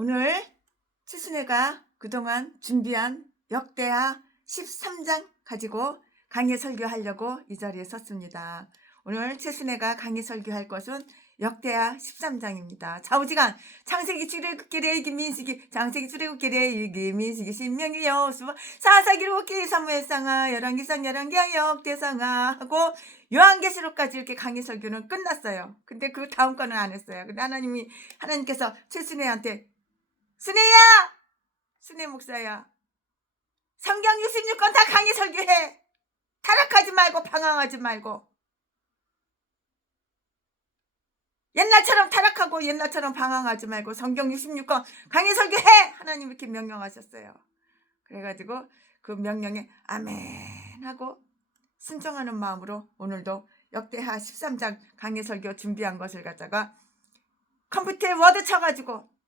오늘 칠순애가 그동안 준비한 역대하 13장 가지고 강의 설교하려고 이 자리에 섰습니다. 오늘 칠순애가 강의 설교할 것은 역대하 13장입니다. 좌우지간 창세기 출애굽기 레위기 민수기 창세기 출애굽기 레위기 민수기 신명기 여호수아 사사기 록기 사무엘상하 열왕기상 열왕기하 역대상하 하고 요한계시록까지 이렇게 강의 설교는 끝났어요. 근데 그 다음 거는 안 했어요. 근데 하나님께서 칠순애한테 순애야! 순애 목사야. 성경 66권 다 강의 설교해. 타락하지 말고 방황하지 말고. 옛날처럼 타락하고 옛날처럼 방황하지 말고 성경 66권 강의 설교해! 하나님 이렇게 명령하셨어요. 그래가지고 그 명령에 아멘 하고 순종하는 마음으로 오늘도 역대하 13장 강의 설교 준비한 것을 갖다가 컴퓨터에 워드 쳐가지고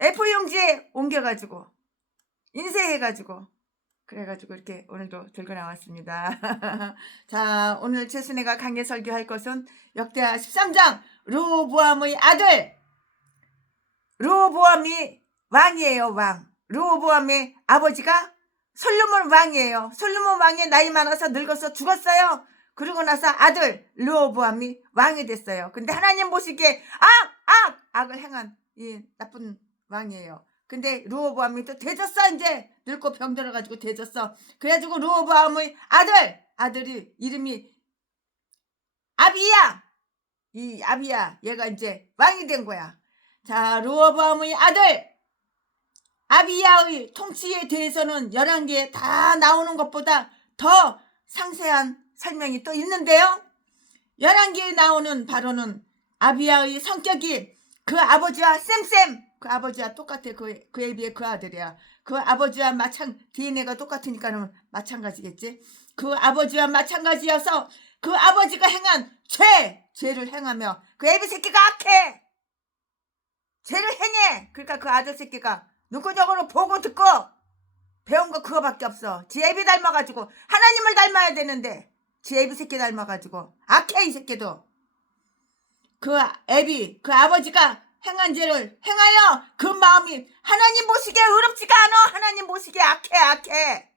F 용지에 옮겨가지고 인쇄해가지고 그래가지고 이렇게 오늘도 들고 나왔습니다. 자, 오늘 칠순애가 강의 설교할 것은 역대하 13장 르호보암의 아들 르호보암이 왕이에요. 왕. 르호보암의 아버지가 솔로몬 왕이에요. 솔로몬 왕이 나이 많아서 늙어서 죽었어요. 그러고 나서 아들 르호보암이 왕이 됐어요. 근데 하나님 보시기에 악을 행한 이 나쁜 왕이에요. 근데 르호보암이 또 대졌어. 이제 늙고 병들어가지고 대졌어. 그래가지고 르호보암의 아들이 이름이 아비야. 이 아비야 얘가 이제 왕이 된 거야. 자, 르호보암의 아들 아비야의 통치에 대해서는 11개에 다 나오는 것보다 더 상세한 설명이 또 있는데요. 11개에 나오는 바로는 아비야의 성격이 그 아버지와 쌤 그 아버지와 똑같아. 그에 비해 그 아들이야. 그 아버지와 DNA가 똑같으니까는 마찬가지겠지. 그 아버지와 마찬가지여서 그 아버지가 행한 죄를 행하며 그 애비 새끼가 악해. 죄를 행해. 그러니까 그 아들 새끼가 누구적으로 보고 듣고 배운 거 그거밖에 없어. 지 애비 닮아가지고 하나님을 닮아야 되는데 지 애비 새끼 닮아가지고 악해. 이 새끼도. 그 아버지가 행한 죄를 행하여 그 마음이 하나님 보시기에 의롭지가 않아. 하나님 보시기에 악해.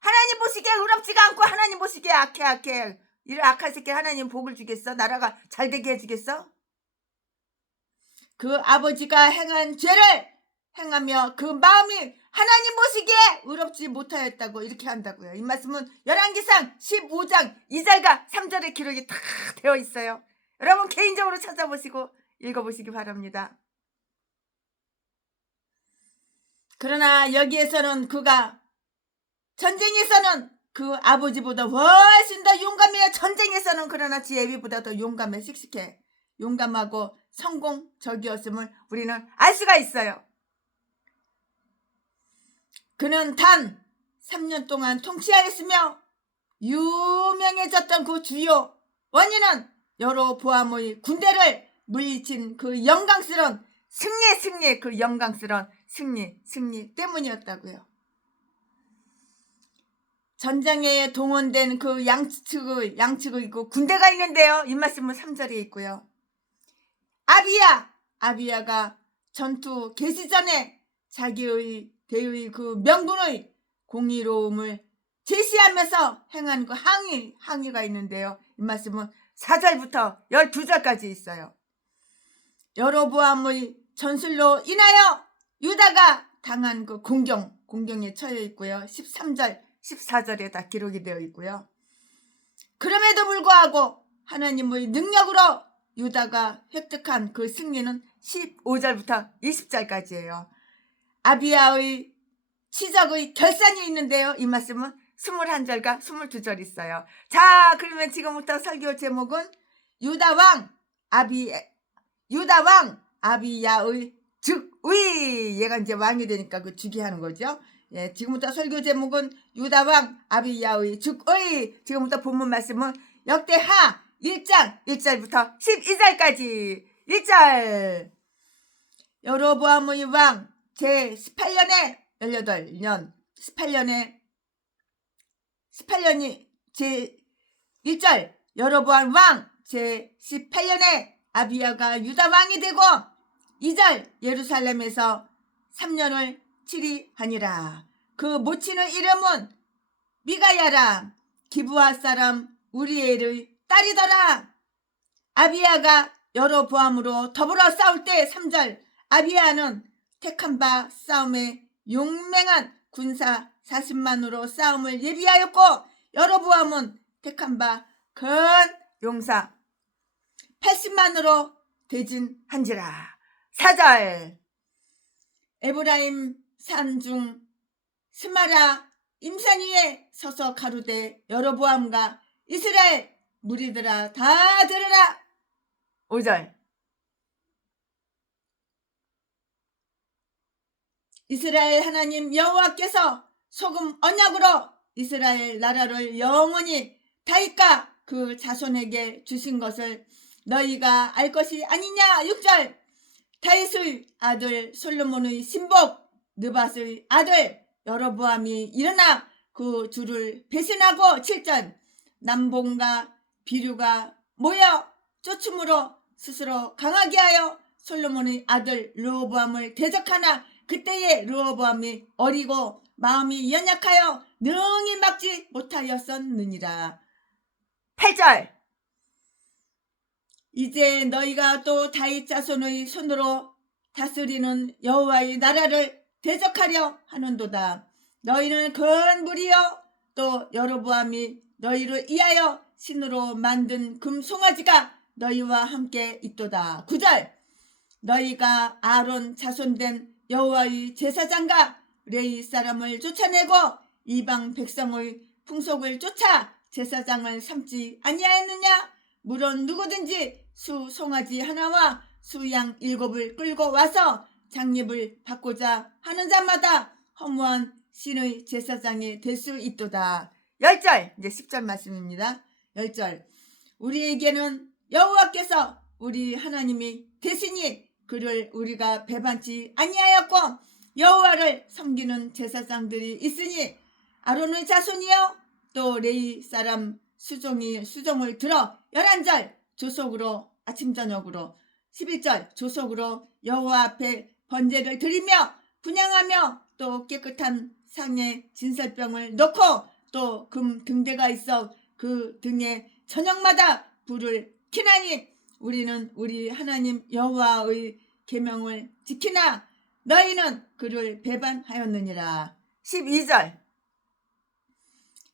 하나님 보시기에 의롭지가 않고 하나님 보시기에 악해. 이런 악한 새끼 하나님 복을 주겠어? 나라가 잘 되게 해주겠어? 그 아버지가 행한 죄를 행하며 그 마음이 하나님 보시기에 의롭지 못하였다고 이렇게 한다고요. 이 말씀은 열왕기상 15장 2절과 3절의 기록이 다 되어 있어요. 여러분 개인적으로 찾아보시고 읽어보시기 바랍니다. 그러나 여기에서는 그가 전쟁에서는 그 아버지보다 훨씬 더 용감해요. 전쟁에서는 그러나 지 애비보다 더 용감해. 씩씩해. 용감하고 성공적이었음을 우리는 알 수가 있어요. 그는 단 3년 동안 통치하였으며 유명해졌던 그 주요 원인은 여로보암의 군대를 물리친 그 영광스러운 승리의 그 영광스러운 승리 때문이었다고요. 전장에 동원된 그 양측의 그 군대가 있는데요. 이 말씀은 3절에 있고요. 아비야가 전투 개시 전에 자기의 대의 그 명분의 공의로움을 제시하면서 행한 그 항의가 있는데요. 이 말씀은 4절부터 12절까지 있어요. 여로보암의 전술로 인하여 유다가 당한 그 공경에 처해 있고요. 13절, 14절에 다 기록이 되어 있고요. 그럼에도 불구하고 하나님의 능력으로 유다가 획득한 그 승리는 15절부터 20절까지예요. 아비야의 치적의 결산이 있는데요. 이 말씀은 21절과 22절 있어요. 자, 그러면 지금부터 설교 제목은 유다왕 아비야의 즉위. 얘가 이제 왕이 되니까 그 즉위하는 거죠. 예, 지금부터 설교 제목은 유다왕 아비야의 즉위. 지금부터 본문 말씀은 역대하 1장 1절부터 12절까지. 1절. 여로보암의 왕 제18년에 18년 18년이 제1절 여로보암 왕 제18년에 아비야가 유다 왕이 되고 2절 예루살렘에서 3년을 치리하니라. 그 모친의 이름은 미가야라. 기브아 사람 우리엘의 딸이더라. 아비야가 여로보암으로 더불어 싸울 때 3절 아비야는 택한 바 싸움에 용맹한 군사 40만으로 싸움을 예비하였고 여로보암은 택한 바 큰 용사 80만으로 대진한지라. 4절 에브라임 산중 스마라 임산 위에 서서 가로되 여로보암과 이스라엘 무리들아 다 들으라. 5절 이스라엘 하나님 여호와께서 소금 언약으로 이스라엘 나라를 영원히 다윗과 그 자손에게 주신 것을 너희가 알 것이 아니냐. 6절 다윗의 아들 솔로몬의 신복 느밧의 아들 여로보암이 일어나 그 주를 배신하고 7절 남봉과 비류가 모여 쫓음으로 스스로 강하게 하여 솔로몬의 아들 르호보암을 대적하나 그때에 르호보암이 어리고 마음이 연약하여 능히 막지 못하였었느니라. 8절 이제 너희가 또 다윗 자손의 손으로 다스리는 여호와의 나라를 대적하려 하는도다. 너희는 큰 무리여 또 여로보암이 너희를 위하여 신으로 만든 금 송아지가 너희와 함께 있도다. 9절 너희가 아론 자손된 여호와의 제사장과 레위 사람을 쫓아내고 이방 백성의 풍속을 쫓아 제사장을 삼지 아니하였느냐. 물론 누구든지 수 송아지 하나와 수양 7을 끌고 와서 장립을 받고자 하는 자마다 허무한 신의 제사장이 될 수 있도다. 10절 이제 10절 말씀입니다. 10절 우리에게는 여호와께서 우리 하나님이 되시니 그를 우리가 배반치 아니하였고 여호와를 섬기는 제사장들이 있으니 아론의 자손이요 또 레위 사람 수종을 들어 11절 조속으로 아침 저녁으로 11절 조속으로 여호와 앞에 번제를 드리며 분향하며 또 깨끗한 상에 진설병을 넣고 또 금 등대가 있어 그 등에 저녁마다 불을 켜나니 우리는 우리 하나님 여호와의 계명을 지키나 너희는 그를 배반하였느니라. 12절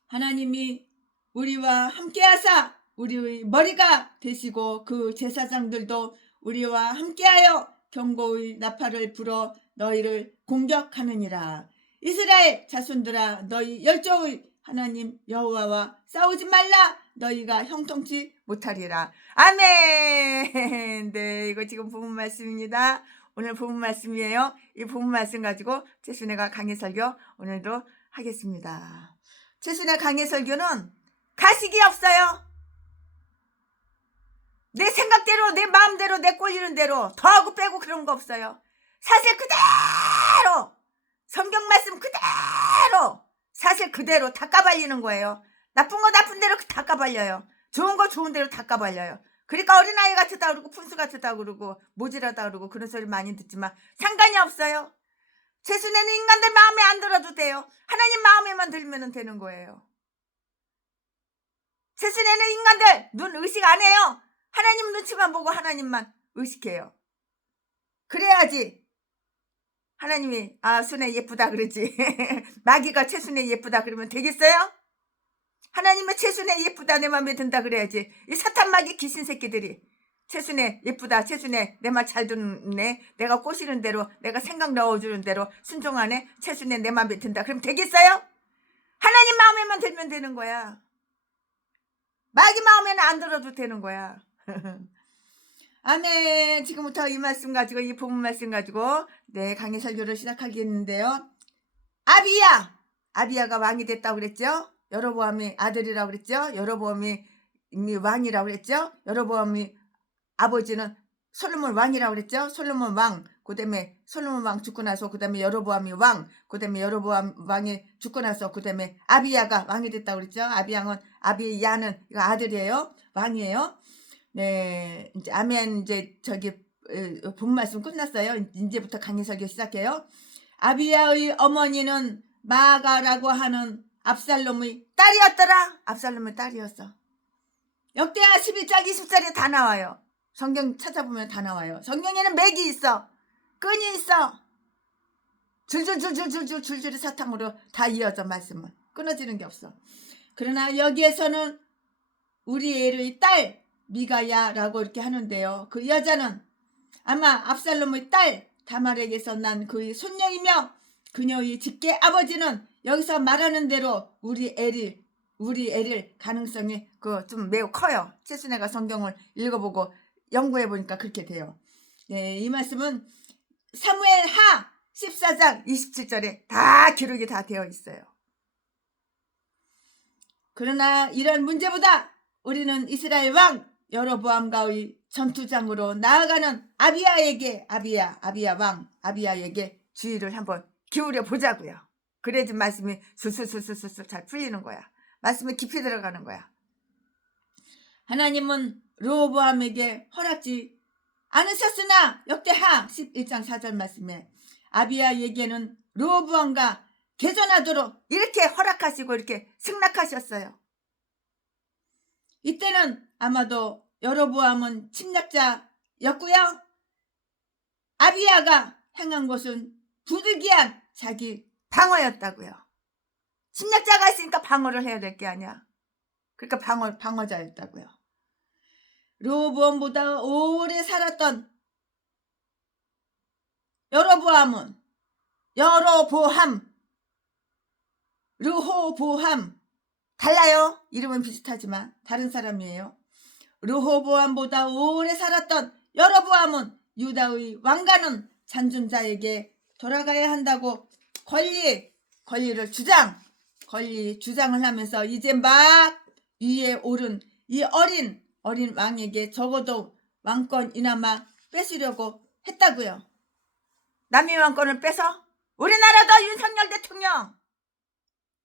하나님이 우리와 함께하사 우리의 머리가 되시고 그 제사장들도 우리와 함께하여 경고의 나팔을 불어 너희를 공격하느니라. 이스라엘 자손들아 너희 열조의 하나님 여호와와 싸우지 말라. 너희가 형통치 못하리라. 아멘. 네, 이거 지금 본문 말씀입니다. 오늘 본문 말씀이에요. 이 본문 말씀 가지고 최순애가 강해 설교 오늘도 하겠습니다. 최순애 강해 설교는 가식이 없어요. 내 생각대로 내 마음대로 내 꼴리는 대로 더하고 빼고 그런 거 없어요. 사실 그대로 성경 말씀 그대로 사실 그대로 다 까발리는 거예요. 나쁜 거 나쁜 대로 다 까발려요. 좋은 거 좋은 대로 다 까발려요. 그러니까 어린아이 같았다 그러고 푼수 같았다 그러고 모질하다 그러고 그런 소리 많이 듣지만 상관이 없어요. 최순애는 인간들 마음에 안 들어도 돼요. 하나님 마음에만 들면 되는 거예요. 최순애는 인간들 눈 의식 안 해요. 하나님 눈치만 보고 하나님만 의식해요. 그래야지 하나님이 순애 예쁘다 그러지. 마귀가 최순애 예쁘다 그러면 되겠어요? 하나님은 최순애 예쁘다 내 맘에 든다 그래야지. 이 사탄 마귀 귀신 새끼들이 최순애 예쁘다 최순애 내 말 잘 듣네 내가 꼬시는 대로 내가 생각 넣어주는 대로 순종하네 최순애 내 맘에 든다 그럼 되겠어요? 하나님 마음에만 들면 되는 거야. 마귀 마음에는 안 들어도 되는 거야. 아멘. 지금부터 이 말씀 가지고 이 본문 말씀 가지고 네 강의 설교를 시작하겠는데요. 아비야가 왕이 됐다고 그랬죠. 여로보암이 아들이라고 그랬죠. 여로보암이 이미 왕이라고 그랬죠. 여로보암이 아버지는 솔로몬 왕이라고 그랬죠. 솔로몬 왕 그다음에 솔로몬 왕 죽고 나서 그다음에 여로보암이 왕 그다음에 여로보암 왕이 죽고 나서 그다음에 아비야가 왕이 됐다고 그랬죠. 아비야는 이거 아들이에요. 왕이에요. 네, 이제 아멘. 이제 저기 본 말씀 끝났어요. 이제부터 강의 설교 시작해요. 아비야의 어머니는 마가라고 하는 압살롬의 딸이었더라. 압살롬의 딸이었어. 역대하 11장 20절에 다 나와요. 성경 찾아보면 다 나와요. 성경에는 맥이 있어. 끈이 있어. 줄줄이 사탕으로 다 이어져 말씀은. 끊어지는 게 없어. 그러나 여기에서는 우리 애의 딸 미가야라고 이렇게 하는데요. 그 여자는 아마 압살롬의 딸 다말에게서 난 그의 손녀이며 그녀의 직계 아버지는 여기서 말하는 대로 우리 애를 가능성이 좀 매우 커요. 최순애가 성경을 읽어보고 연구해보니까 그렇게 돼요. 네, 이 말씀은 사무엘하 14장 27절에 다 기록이 다 되어 있어요. 그러나 이런 문제보다 우리는 이스라엘 왕 여로보암과의 전투장으로 나아가는 아비야에게 주의를 한번 기울여 보자고요. 그래야지 말씀이 술술술술술 잘 풀리는 거야. 말씀이 깊이 들어가는 거야. 하나님은 르호보암에게 허락지 않으셨으나 역대하 11장 4절 말씀에 아비야에게는 르호보암과 개전하도록 이렇게 허락하시고 이렇게 승낙하셨어요. 이때는 아마도 여로보암은 침략자였고요. 아비야가 행한 것은 부득이한 자기 방어였다고요. 침략자가 있으니까 방어를 해야 될 게 아니야. 그러니까 방어자였다고요. 르호보암보다 오래 살았던 르호보암 달라요. 이름은 비슷하지만 다른 사람이에요. 르호보암보다 오래 살았던 여로보암은 유다의 왕가는 잔존자에게 돌아가야 한다고 권리를 주장을 하면서 이제 막 위에 오른 이 어린 왕에게 적어도 왕권이나마 뺏으려고 했다고요. 남의 왕권을 뺏어? 우리나라도 윤석열 대통령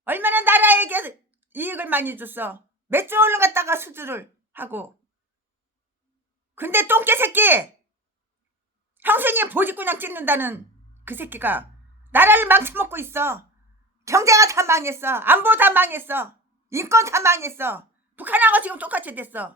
얼마나 나라에게 이익을 많이 줬어. 몇 조 올라갔다가 수주를 하고. 근데 똥개 새끼 형수님 보직구냥 찍는다는 그 새끼가 나라를 망쳐먹고 있어. 경제가 다 망했어. 안보 다 망했어. 인권 다 망했어. 북한하고 지금 똑같이 됐어.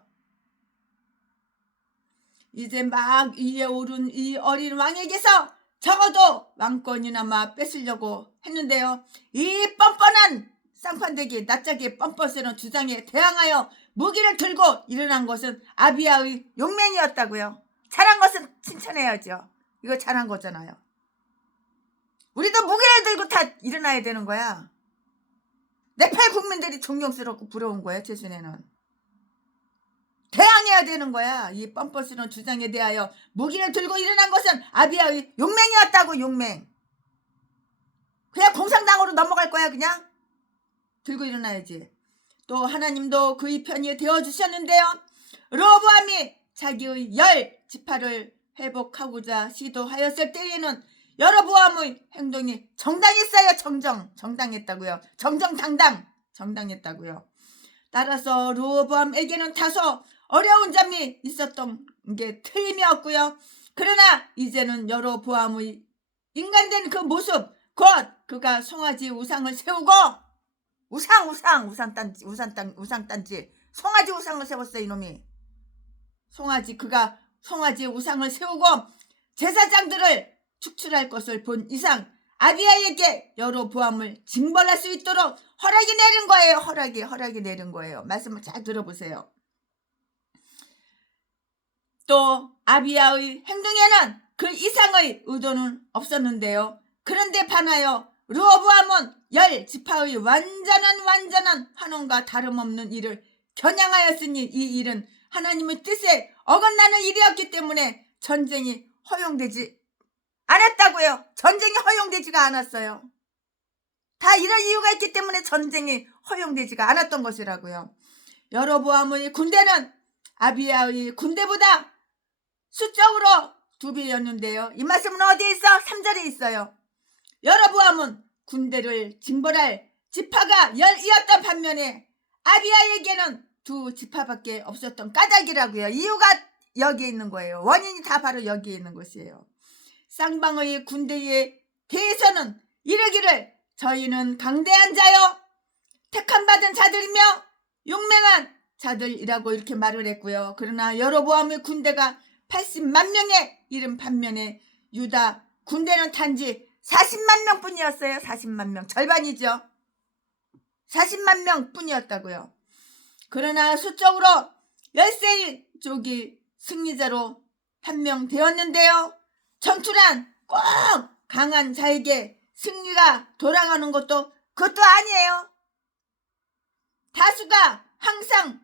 이제 막 위에 오른 이 어린 왕에게서 적어도 왕권이나마 뺏으려고 했는데요. 이 뻔뻔한 쌍판대기 낯짝이 뻔뻔스러운 주장에 대항하여 무기를 들고 일어난 것은 아비야의 용맹이었다고요. 잘한 것은 칭찬해야죠. 이거 잘한 거잖아요. 우리도 무기를 들고 다 일어나야 되는 거야. 네팔 국민들이 존경스럽고 부러운 거야. 최순애는 대항해야 되는 거야. 이 뻔뻔스러운 주장에 대하여 무기를 들고 일어난 것은 아비야의 용맹이었다고. 용맹. 그냥 공산당으로 넘어갈 거야. 그냥 들고 일어나야지. 또 하나님도 그의 편이 되어주셨는데요. 르호보암이 자기의 10지파를 회복하고자 시도하였을 때에는 여로보암의 행동이 정당했어요. 정당했다고요. 정당했다고요. 따라서 르호보암에게는 다소 어려운 점이 있었던 게 틀림이 없고요. 그러나 이제는 여로보암의 인간된 그 모습, 곧 그가 송아지 우상을 세우고 우상단지 송아지 우상을 세웠어. 이놈이 그가 송아지 우상을 세우고 제사장들을 축출할 것을 본 이상 아비야에게 여로보암을 징벌할 수 있도록 허락이 내린 거예요. 허락이 내린 거예요. 말씀을 잘 들어보세요. 또 아비야의 행동에는 그 이상의 의도는 없었는데요. 그런데 반하여 르호보암은 10지파의 완전한 환원과 다름없는 일을 겨냥하였으니 이 일은 하나님의 뜻에 어긋나는 일이었기 때문에 전쟁이 허용되지 않았다고요. 전쟁이 허용되지가 않았어요. 다 이런 이유가 있기 때문에 전쟁이 허용되지가 않았던 것이라고요. 여로보암의 군대는 아비야의 군대보다 수적으로 2배였는데요. 이 말씀은 어디에 있어? 3절에 있어요. 여로보암은 군대를 징벌할 지파가 10이었던 반면에 아비야에게는 2지파밖에 없었던 까닭이라고요. 여기에 있는 거예요. 원인이 다 바로 여기에 있는 것이에요. 쌍방의 군대에 대해서는 이르기를 저희는 강대한 자요 택함받은 자들이며 용맹한 자들이라고 이렇게 말을 했고요. 그러나 여로보암의 군대가 80만 명에 이른 반면에 유다 군대는 단지 40만 명뿐이었어요. 40만 명. 절반이죠. 40만 명뿐이었다고요. 그러나 수적으로 열세족이 승리자로 판명되었는데요. 전투란 꼭 강한 자에게 승리가 돌아가는 것도 그것도 아니에요. 다수가 항상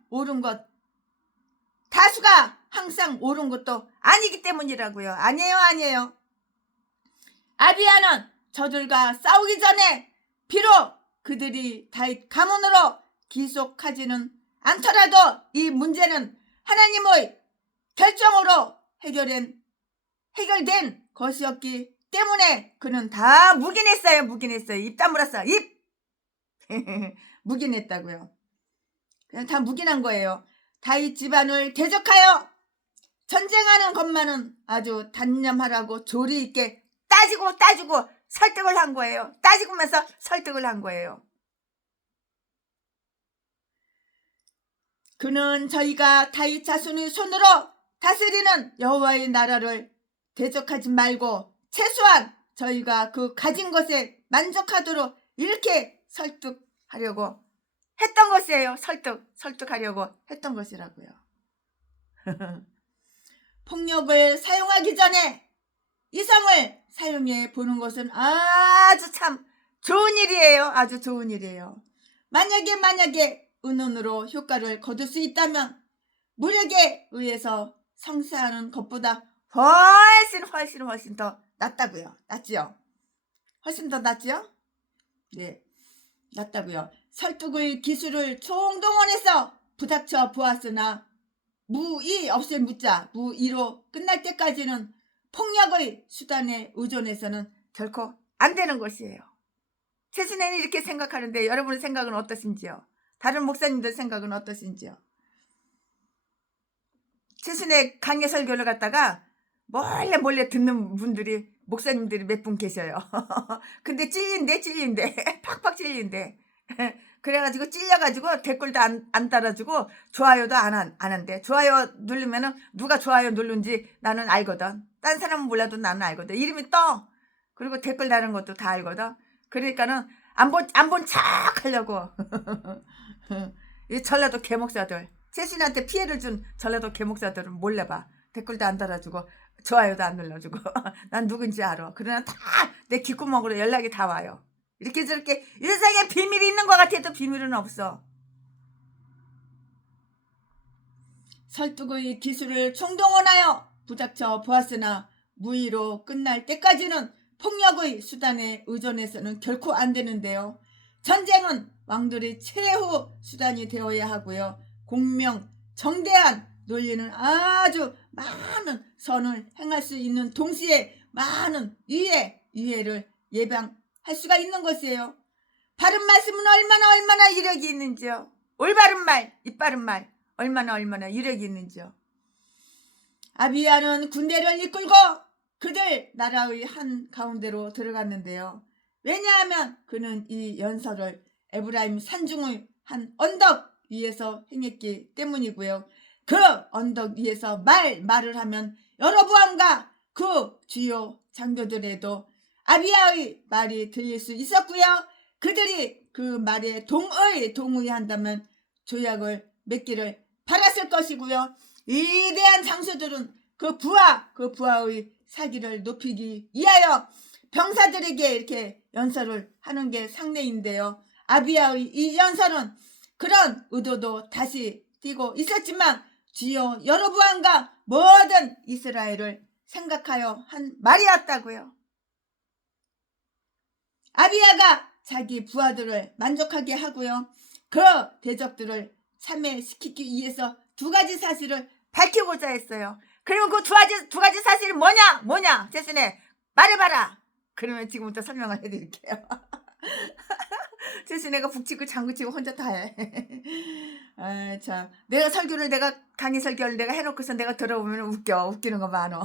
옳은 것도 아니기 때문이라고요. 아니에요. 아비야는 저들과 싸우기 전에 비록 그들이 다윗 가문으로 기속하지는 않더라도 이 문제는 하나님의 결정으로 해결된 것이었기 때문에 그는 다 묵인했어요. 입 다물었어. 입 묵인했다고요. 그냥 다 묵인한 거예요. 다윗 집안을 대적하여 전쟁하는 것만은 아주 단념하라고 조리 있게 따지고 설득을 한 거예요. 따지고면서 설득을 한 거예요. 그는 저희가 다윗 자손의 손으로 다스리는 여호와의 나라를 대적하지 말고 최소한 저희가 그 가진 것에 만족하도록 이렇게 설득하려고 했던 것이에요. 설득하려고 했던 것이라고요. 폭력을 사용하기 전에 이성을 사용해 보는 것은 아주 참 좋은 일이에요. 아주 좋은 일이에요. 만약에 은혼으로 효과를 거둘 수 있다면 무력에 의해서 성사하는 것보다 훨씬 더 낫다고요. 낫지요? 훨씬 더 낫지요? 네, 낫다고요. 설득의 기술을 총동원해서 부닥쳐 보았으나 무의 없애 묻자 무의로 끝날 때까지는 폭력의 수단에 의존해서는 결코 안 되는 것이에요. 최순애는 이렇게 생각하는데 여러분의 생각은 어떠신지요? 다른 목사님들 생각은 어떠신지요? 최순애 강의 설교를 갖다가 몰래 듣는 분들이 목사님들이 몇 분 계셔요. 근데 찔린대 팍팍 찔린대. 그래가지고 찔려가지고 댓글도 안 달아주고 좋아요도 안 한대. 좋아요 누르면은 누가 좋아요 누른지 나는 알거든. 딴 사람은 몰라도 나는 알거든. 이름이 떠. 그리고 댓글 다는 것도 다 알거든. 그러니까는 안 본 척 하려고. 이 전라도 개목사들, 최신한테 피해를 준 전라도 개목사들은 몰래 봐. 댓글도 안 달아주고 좋아요도 안 눌러주고 난 누군지 알아. 그러나 다 내 귓구멍으로 연락이 다 와요. 이렇게 저렇게 이 세상에 비밀이 있는 것 같아도 비밀은 없어. 설득의 기술을 총동원하여 부닥쳐 보았으나 무의로 끝날 때까지는 폭력의 수단에 의존해서는 결코 안 되는데요. 전쟁은 왕들의 최후 수단이 되어야 하고요. 공명, 정대한 논리는 아주 많은 선을 행할 수 있는 동시에 많은 유해를 예방할 수가 있는 것이에요. 바른 말씀은 얼마나 유력이 있는지요. 올바른 말, 입바른 말 얼마나 유력이 있는지요. 아비야는 군대를 이끌고 그들 나라의 한 가운데로 들어갔는데요. 왜냐하면 그는 이 연설을 에브라임 산중의 한 언덕 위에서 행했기 때문이고요. 그 언덕 위에서 말을 하면 여로보암과 그 주요 장교들에도 아비야의 말이 들릴 수 있었고요. 그들이 그 말에 동의한다면 조약을 맺기를 바랐을 것이고요. 위대한 장수들은 그 부하의 사기를 높이기 위하여 병사들에게 이렇게 연설을 하는 게 상례인데요. 아비야의 이 연설은 그런 의도도 다시 띄고 있었지만 주요 여로보암과 모든 이스라엘을 생각하여 한 말이었다고요. 아비야가 자기 부하들을 만족하게 하고요. 그 대적들을 참회시키기 위해서 두 가지 사실을 밝히고자 했어요. 그리고 그 두 가지 사실이 뭐냐? 최순애 말해봐라. 그러면 지금부터 설명을 해드릴게요. 최순애가 북치고 장구치고 혼자 다 해. 아, 참. 내가 설교를 내가 강의 설교를 내가 해놓고서 내가 들어보면 웃기는 거 많어.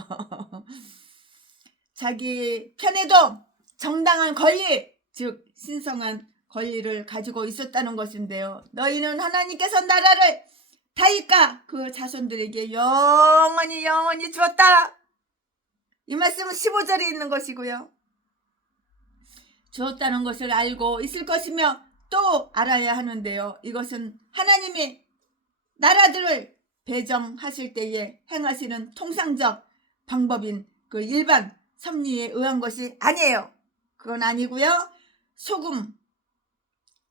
자기 편에도 정당한 권리, 즉 신성한 권리를 가지고 있었다는 것인데요. 너희는 하나님께서 나라를 다윗과 그 자손들에게 영원히 주었다. 이 말씀은 15절에 있는 것이고요. 주었다는 것을 알고 있을 것이며 또 알아야 하는데요. 이것은 하나님이 나라들을 배정하실 때에 행하시는 통상적 방법인 그 일반 섭리에 의한 것이 아니에요. 그건 아니고요. 소금,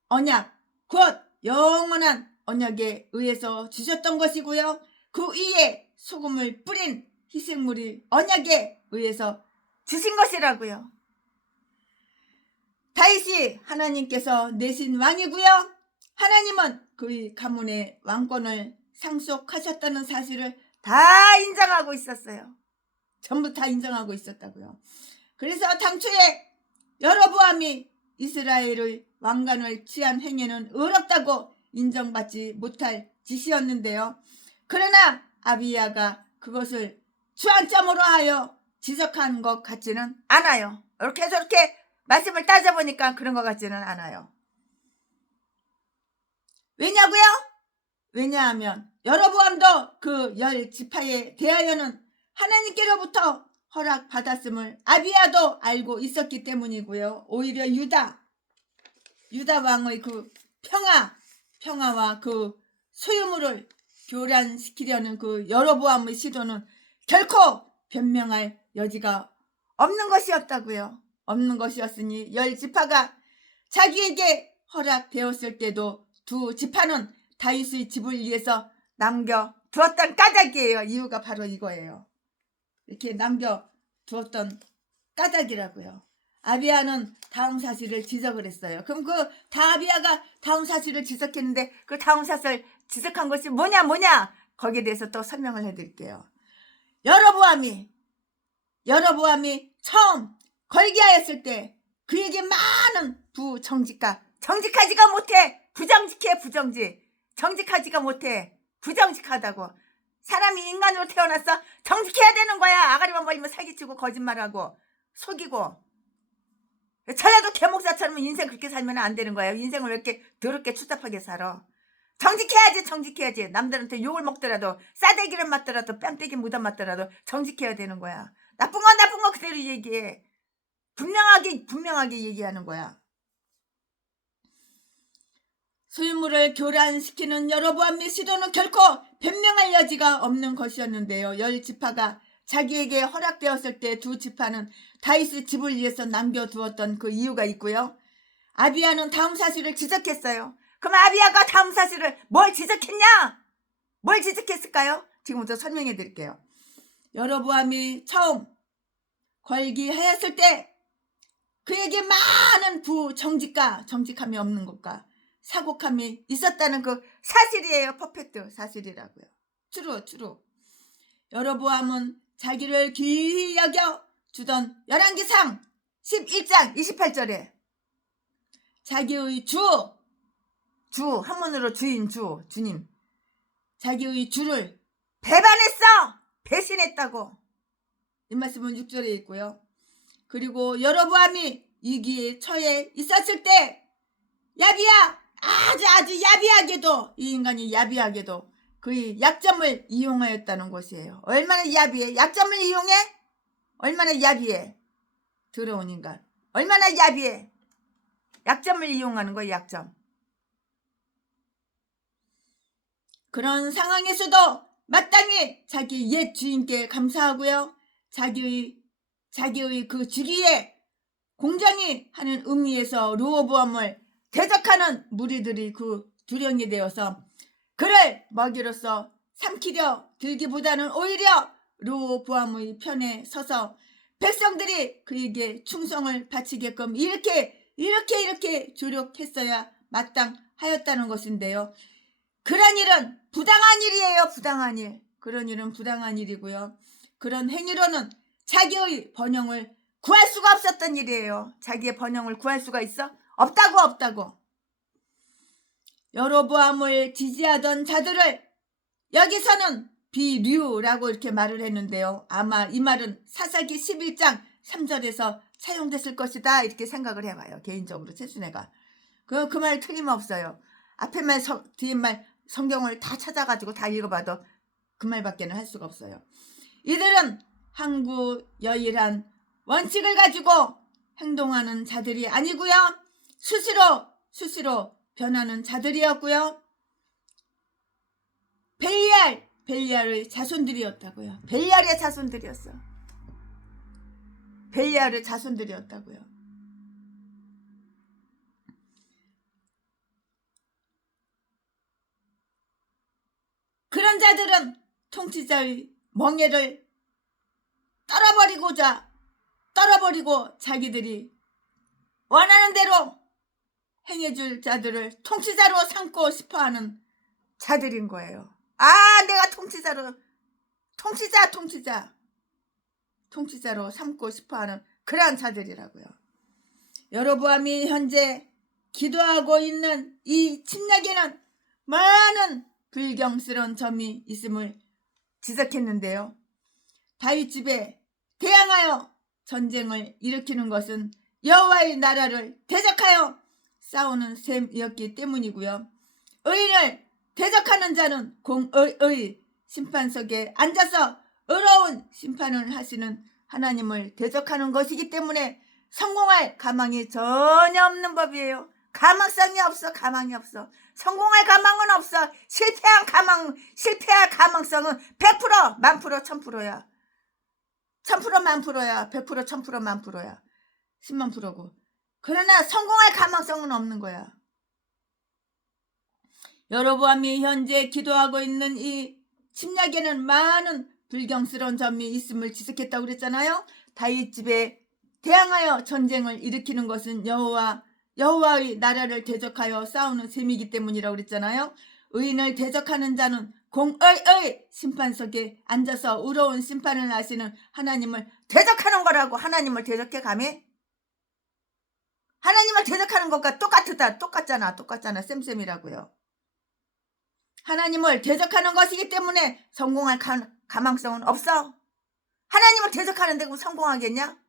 언약, 곧 영원한 언약에 의해서 주셨던 것이고요. 그 위에 소금을 뿌린 희생물이 언약에 의해서 주신 것이라고요. 다윗이 하나님께서 내신 왕이고요. 하나님은 그의 가문의 왕권을 상속하셨다는 사실을 다 인정하고 있었어요. 전부 다 인정하고 있었다고요. 그래서 당초에 여로보암이 이스라엘의 왕관을 취한 행위는 의롭다고 인정받지 못할 짓이었는데요. 그러나 아비야가 그것을 주안점으로 하여 지적한 것 같지는 않아요. 이렇게 저렇게 말씀을 따져보니까 그런 것 같지는 않아요. 왜냐고요? 왜냐하면 여로보암도 그 10지파에 대하여는 하나님께로부터 허락받았음을 아비야도 알고 있었기 때문이고요. 오히려 유다 왕의 그 평화와 그 소유물을 교란시키려는 그 여로보암의 시도는 결코 변명할 여지가 없는 것이었다고요. 없는 것이었으니 10지파가 자기에게 허락되었을 때도 2지파는 다윗의 집을 위해서 남겨두었던 까닭이에요. 이유가 바로 이거예요. 이렇게 남겨두었던 까닭이라고요. 아비야는 다음 사실을 지적을 했어요. 그럼 아비야가 다음 사실을 지적했는데 그 다음 사실을 지적한 것이 뭐냐 거기에 대해서 또 설명을 해드릴게요. 여로보암이 처음 걸기하였을 때 그에게 많은 정직하지가 못해. 정직하지가 못해. 부정직하다고. 사람이 인간으로 태어났어. 정직해야 되는 거야. 아가리만 벌리면 사기치고 거짓말하고 속이고. 전라도 개목사처럼 인생 그렇게 살면 안 되는 거예요. 인생을 왜 이렇게 더럽게 추잡하게 살아. 정직해야지. 남들한테 욕을 먹더라도 싸대기를 맞더라도 뺨때기 묻어 맞더라도 정직해야 되는 거야. 나쁜 거 그대로 얘기해. 분명하게 얘기하는 거야. 소유물을 교란시키는 여로보암의 시도는 결코 변명할 여지가 없는 것이었는데요. 10지파가 자기에게 허락되었을 때 2지파는 다윗의 집을 위해서 남겨두었던 그 이유가 있고요. 아비야는 다음 사실을 지적했어요. 그럼 아비야가 다음 사실을 뭘 지적했냐? 뭘 지적했을까요? 지금부터 설명해 드릴게요. 여로보암이 처음 걸기하였을 때 그에게 많은 정직함이 없는 것과 사곡함이 있었다는 그 사실이에요. 퍼펙트 사실이라고요. 트루. 여로보암은 자기를 귀히 여겨 주던 열왕기상 11장 28절에 자기의 주 한문으로 주님 자기의 주를 배신했다고 이 말씀은 6절에 있고요. 그리고 여로보암이 위기에 처해 있었을 때 야비야 아주 야비하게도 이 인간이 야비하게도 그의 약점을 이용하였다는 것이에요. 얼마나 야비해? 약점을 이용해? 얼마나 야비해? 더러운 인간. 얼마나 야비해? 약점을 이용하는 거야. 약점. 그런 상황에서도 마땅히 자기 옛 주인께 감사하고요. 자기의 그 주기에 공정히 하는 의미에서 르호보암을 대적하는 무리들이 그 두령이 되어서 그를 먹이로서 삼키려 들기보다는 오히려 르호보암의 편에 서서 백성들이 그에게 충성을 바치게끔 이렇게 조력했어야 마땅하였다는 것인데요. 그런 일은 부당한 일이에요. 부당한 일. 그런 일은 부당한 일이고요. 그런 행위로는 자기의 번영을 구할 수가 없었던 일이에요. 자기의 번영을 구할 수가 있어? 없다고. 여로보암을 지지하던 자들을 여기서는 비류라고 이렇게 말을 했는데요. 아마 이 말은 사사기 11장 3절에서 차용됐을 것이다 이렇게 생각을 해봐요. 개인적으로 최순애가. 그 말 틀림없어요. 앞에 말 뒤에 말 성경을 다 찾아가지고 다 읽어봐도 그 말밖에는 할 수가 없어요. 이들은 항구 여일한 원칙을 가지고 행동하는 자들이 아니고요. 수시로 변하는 자들이었고요. 벨리알의 자손들이었다고요. 벨리알의 자손들이었어. 벨리알의 자손들이었다고요. 그런 자들은 통치자의 멍에를 떨어버리고 자기들이 원하는 대로 행해줄 자들을 통치자로 삼고 싶어하는 자들인 거예요. 내가 통치자로 삼고 싶어하는 그러한 자들이라고요. 여로보암이 현재 기도하고 있는 이 침략에는 많은 불경스러운 점이 있음을 지적했는데요. 다윗 집에 대항하여 전쟁을 일으키는 것은 여호와의 나라를 대적하여 싸우는 셈이었기 때문이고요. 의인을 대적하는 자는 공의의 심판석에 앉아서 의로운 심판을 하시는 하나님을 대적하는 것이기 때문에 성공할 가망이 전혀 없는 법이에요. 가망성이 없어. 가망이 없어. 성공할 가망은 없어. 실패할 가망성은 100%, 1000%, 1000%야. 1000%, 1000%야. 100%, 1000%, 1000%야. 10만 프로고. 그러나 성공할 가망성은 없는 거야. 여로보암이 현재 기도하고 있는 이 침략에는 많은 불경스러운 점이 있음을 지적했다고 그랬잖아요. 다윗 집에 대항하여 전쟁을 일으키는 것은 여호와의 나라를 대적하여 싸우는 셈이기 때문이라고 그랬잖아요. 의인을 대적하는 자는 공의의 심판석에 앉아서 의로운 심판을 하시는 하나님을 대적하는 거라고. 하나님을 대적해 감히? 하나님을 대적하는 것과 똑같잖아. 쌤쌤이라고요. 하나님을 대적하는 것이기 때문에 성공할 가망성은 없어. 하나님을 대적하는데 그럼 성공하겠냐?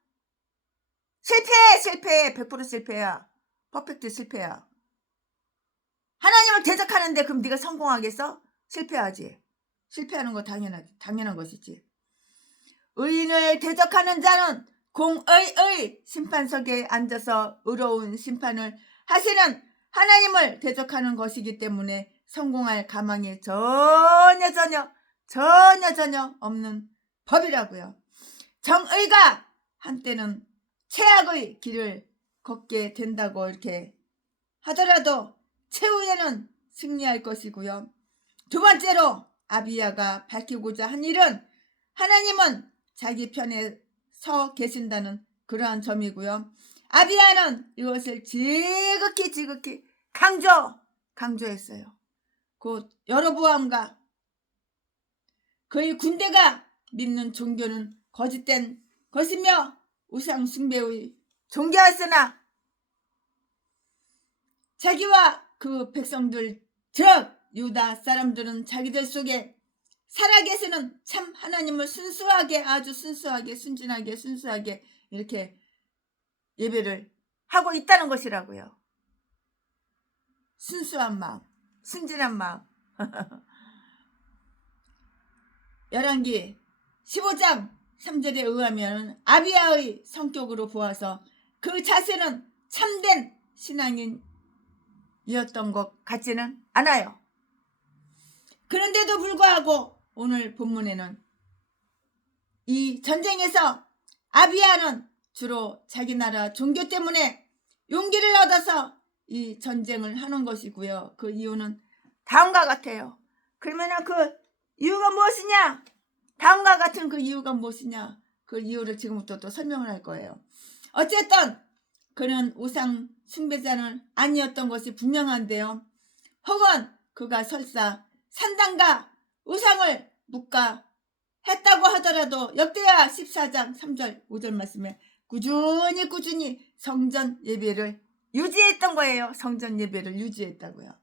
실패. 100% 실패야. 퍼펙트 실패야. 하나님을 대적하는데 그럼 네가 성공하겠어? 실패하지. 실패하는 거 당연한 것이지. 의인을 대적하는 자는 공의의 심판석에 앉아서 의로운 심판을 하시는 하나님을 대적하는 것이기 때문에 성공할 가망이 전혀 없는 법이라고요. 정의가 한때는 최악의 길을 걷게 된다고 이렇게 하더라도 최후에는 승리할 것이고요. 두 번째로 아비야가 밝히고자 한 일은 하나님은 자기 편에 서 계신다는 그러한 점이고요. 아비야는 이것을 지극히 강조했어요. 곧 여로보암과 그의 군대가 믿는 종교는 거짓된 것이며 우상 숭배의 종교였으나 자기와 그 백성들 즉 유다 사람들은 자기들 속에 살아계시는 참 하나님을 아주 순수하게 순진하게 이렇게 예배를 하고 있다는 것이라고요. 순수한 마음, 순진한 마음. 열왕기 15장 3절에 의하면 아비야의 성격으로 보아서 그 자세는 참된 신앙인이었던 것 같지는 않아요. 그런데도 불구하고 오늘 본문에는 이 전쟁에서 아비야는 주로 자기 나라 종교 때문에 용기를 얻어서 이 전쟁을 하는 것이고요. 그 이유는 다음과 같아요. 그러면 그 이유가 무엇이냐? 다음과 같은 그 이유가 무엇이냐? 그 이유를 지금부터 또 설명을 할 거예요. 어쨌든 그는 우상 숭배자는 아니었던 것이 분명한데요. 혹은 그가 설사 산당과 우상을 묵과했다고 하더라도 역대하 14장 3절 5절 말씀에 꾸준히 성전 예배를 유지했던 거예요. 성전 예배를 유지했다고요.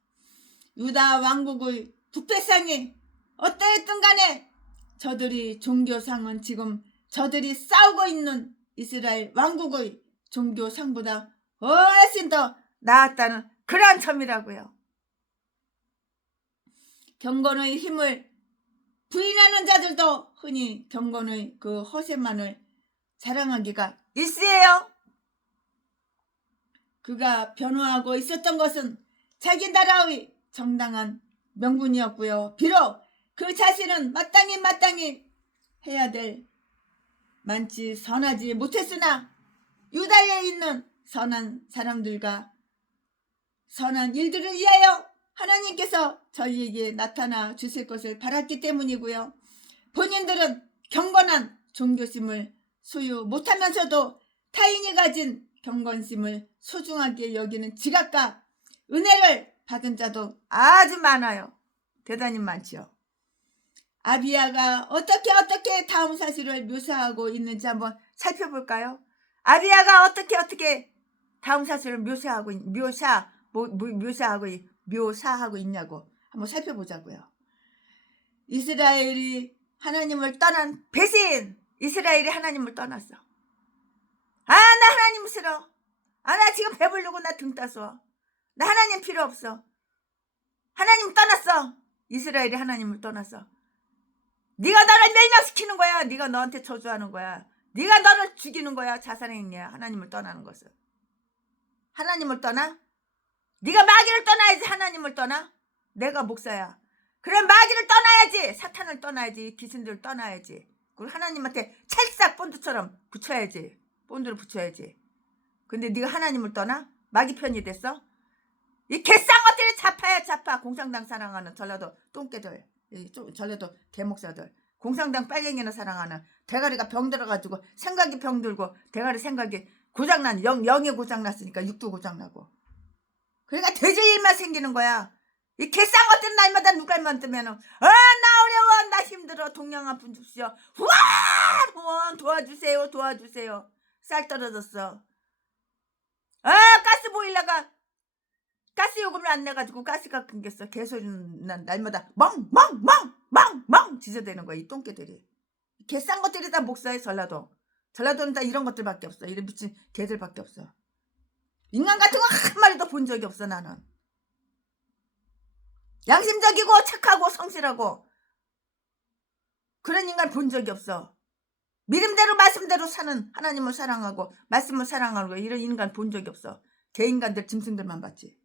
유다 왕국의 북배상이 어떠했든 간에 저들이 종교상은 지금 저들이 싸우고 있는 이스라엘 왕국의 종교상보다 훨씬 더 나았다는 그러한 점이라고요. 경건의 힘을 부인하는 자들도 흔히 경건의 그 허세만을 자랑하기가 일쑤예요. 그가 변호하고 있었던 것은 자기 나라의 정당한 명분이었고요. 비록 그 자신은 마땅히 해야 될 많지 선하지 못했으나 유다에 있는 선한 사람들과 선한 일들을 위하여 하나님께서 저희에게 나타나 주실 것을 바랐기 때문이고요. 본인들은 경건한 종교심을 소유 못하면서도 타인이 가진 경건심을 소중하게 여기는 지각과 은혜를 받은 자도 아주 많아요. 대단히 많죠. 아비야가 어떻게 다음 사실을 묘사하고 있는지 한번 살펴볼까요? 아비야가 어떻게 다음 사실을 묘사하고 있냐고 한번 살펴보자고요. 이스라엘이 하나님을 떠난 배신. 이스라엘이 하나님을 떠났어. 나 하나님 싫어. 나 지금 배부르고 나 등 따스워. 나 하나님 필요 없어. 하나님 떠났어. 이스라엘이 하나님을 떠났어. 네가 나를 멸망시키는 거야. 네가 너한테 저주하는 거야. 네가 너를 죽이는 거야. 자살행위야. 하나님을 떠나는 것은. 하나님을 떠나? 네가 마귀를 떠나야지. 하나님을 떠나? 내가 목사야. 그래 마귀를 떠나야지. 사탄을 떠나야지. 귀신들을 떠나야지. 그리고 하나님한테 찰싹 본드처럼 붙여야지. 본드를 붙여야지. 근데 네가 하나님을 떠나? 마귀 편이 됐어? 이 개쌍것들이 자파야 자파. 공산당 사랑하는 전라도 똥개들, 전라도 개목사들, 공산당 빨갱이나 사랑하는 대가리가 병들어가지고 생각이 병들고 대가리 생각이 고장난 영이 고장났으니까 육도 고장나고. 그러니까 돼지 일만 생기는 거야. 이 개쌍것들은 날마다 누갈만 뜨면은 나 어려워 나 힘들어 동양 한 푼 줍시오. 후원 도와주세요. 쌀 떨어졌어. 가스 보일러가 가스 요금을 안 내가지고 가스가 끊겼어. 개소리는 난 날마다 멍 지저대는 거야. 이 똥개들이. 개싼 것들이 다 목사의 전라도는 다 이런 것들밖에 없어. 이런 미친 개들밖에 없어. 인간 같은 거 한 마리도 본 적이 없어. 나는 양심적이고 착하고 성실하고 그런 인간 본 적이 없어. 믿음대로 말씀대로 사는 하나님을 사랑하고 말씀을 사랑하고 이런 인간 본 적이 없어. 개인간들 짐승들만 봤지.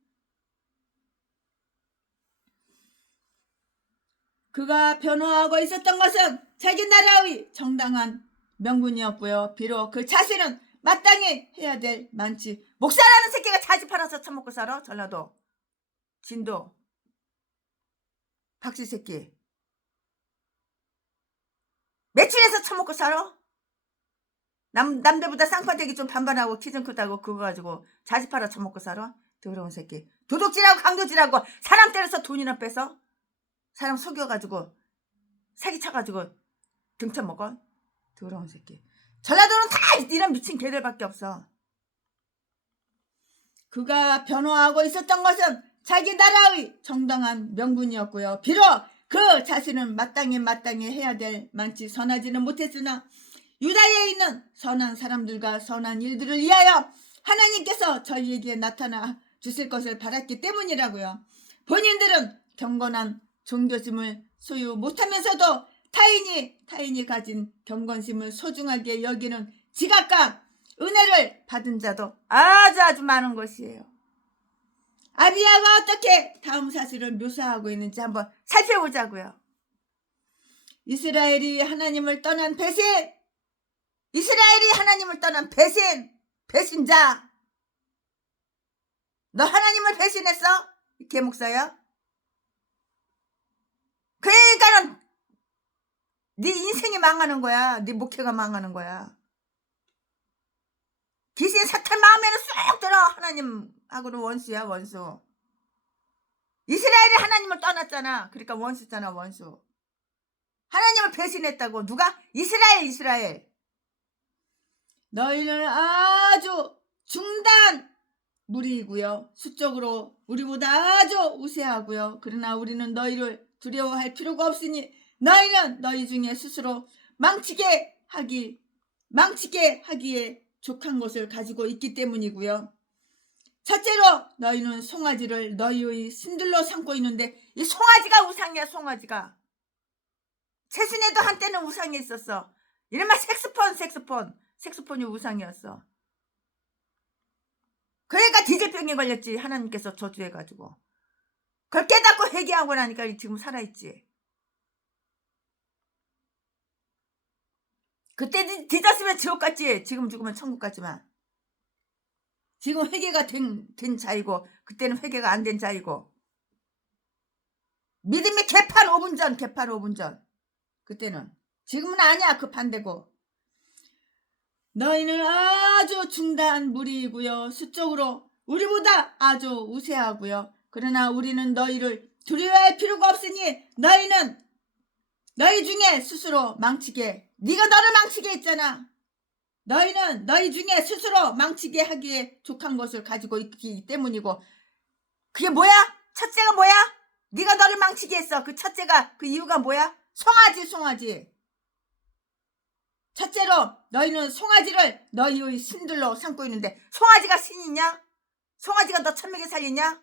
그가 변호하고 있었던 것은 자기 나라의 정당한 명분이었고요. 비록 그 자신은 마땅히 해야 될 많지. 목사라는 새끼가 자지 팔아서 처먹고 살아. 전라도 진도 박씨 새끼 매출해서 처먹고 살아. 남들보다 쌍판대기 좀 반반하고 키 좀 크다고 그거 가지고 자지 팔아 처먹고 살아. 더러운 새끼. 도둑질하고 강도질하고 사람 때려서 돈이나 뺏어. 사람 속여가지고 사기쳐가지고 등쳐먹어. 더러운 새끼. 전라도는 다 이런 미친 개들밖에 없어. 그가 변호하고 있었던 것은 자기 나라의 정당한 명분이었고요. 비록 그 자신은 마땅히 해야 될 많지 선하지는 못했으나 유다에 있는 선한 사람들과 선한 일들을 위하여 하나님께서 저희에게 나타나 주실 것을 바랐기 때문이라고요. 본인들은 경건한 종교심을 소유 못하면서도 타인이 가진 경건심을 소중하게 여기는 지각과 은혜를 받은 자도 아주 많은 것이에요. 아비야가 어떻게 다음 사실을 묘사하고 있는지 한번 살펴보자고요. 이스라엘이 하나님을 떠난 배신자. 너 하나님을 배신했어? 개목사야? 그러니까는 네 인생이 망하는 거야. 네 목회가 망하는 거야. 귀신 사탄 마음에는 쏙 들어. 하나님하고는 원수야. 원수. 이스라엘이 하나님을 떠났잖아. 그러니까 원수잖아. 원수. 하나님을 배신했다고. 누가? 이스라엘. 너희는 아주 중단 무리이고요. 수적으로 우리보다 아주 우세하고요. 그러나 우리는 너희를 두려워할 필요가 없으니 너희는 너희 중에 스스로 망치게 하기에 족한 것을 가지고 있기 때문이고요. 첫째로 너희는 송아지를 너희의 신들로 삼고 있는데 이 송아지가 우상이야. 송아지가 최순애도 한때는 우상이 있었어. 이른바 색소폰이 우상이었어. 그러니까 디젤병에 걸렸지. 하나님께서 저주해가지고. 그걸 깨닫고 회개하고 나니까 지금 살아있지. 그때 뒤졌으면 지옥 갔지. 지금 죽으면 천국 갔지만. 지금 회개가 된 자이고 그때는 회개가 안 된 자이고. 믿음의 개판 5분 전. 그때는. 지금은 아니야. 그 반대고. 너희는 아주 중대한 무리이고요. 수적으로 우리보다 아주 우세하고요. 그러나 우리는 너희를 두려워할 필요가 없으니 너희는 너희 중에 스스로 망치게, 네가 너를 망치게 했잖아. 너희는 너희 중에 스스로 망치게 하기에 족한 것을 가지고 있기 때문이고. 그게 뭐야? 첫째가 뭐야? 네가 너를 망치게 했어. 그 첫째가 그 이유가 뭐야? 송아지. 첫째로 너희는 송아지를 너희의 신들로 삼고 있는데 송아지가 신이냐? 송아지가 너 천명에 살리냐?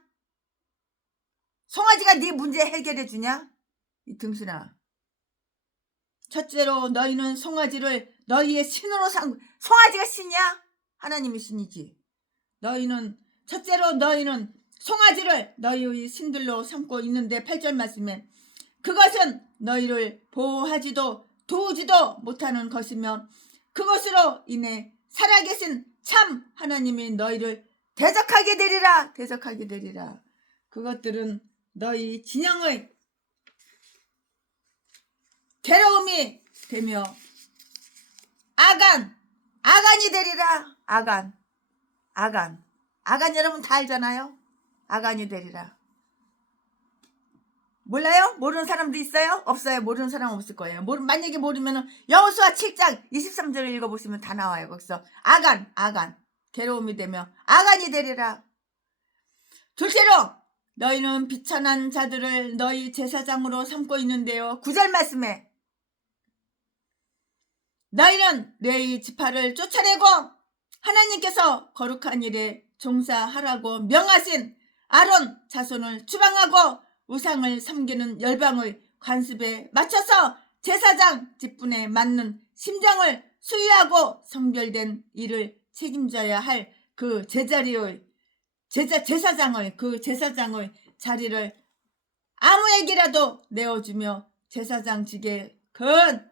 송아지가 네 문제 해결해 주냐? 이 등신아. 첫째로 너희는 송아지를 너희의 신으로 삼고. 송아지가 신이야? 하나님이 신이지. 첫째로 너희는 송아지를 너희의 신들로 삼고 있는데 8절 말씀에 그것은 너희를 보호하지도 도우지도 못하는 것이며 그것으로 인해 살아계신 참 하나님이 너희를 대적하게 되리라. 그것들은 너희 진영의 괴로움이 되며 아간이 되리라. 아간 여러분 다 알잖아요. 아간이 되리라. 몰라요? 모르는 사람도 있어요? 없어요? 모르는 사람은 없을 거예요. 만약에 모르면 여호수아 7장 23절을 읽어보시면 다 나와요. 거기서 아간 괴로움이 되며 아간이 되리라. 둘째로 너희는 비천한 자들을 너희 제사장으로 삼고 있는데요. 9절 말씀에 너희는 레위 지파를 쫓아내고 하나님께서 거룩한 일에 종사하라고 명하신 아론 자손을 추방하고 우상을 섬기는 열방의 관습에 맞춰서 제사장 직분에 맞는 심장을 수유하고 성결된 일을 책임져야 할 그 제사장의 자리를 아무에게라도 내어주며 제사장직에 근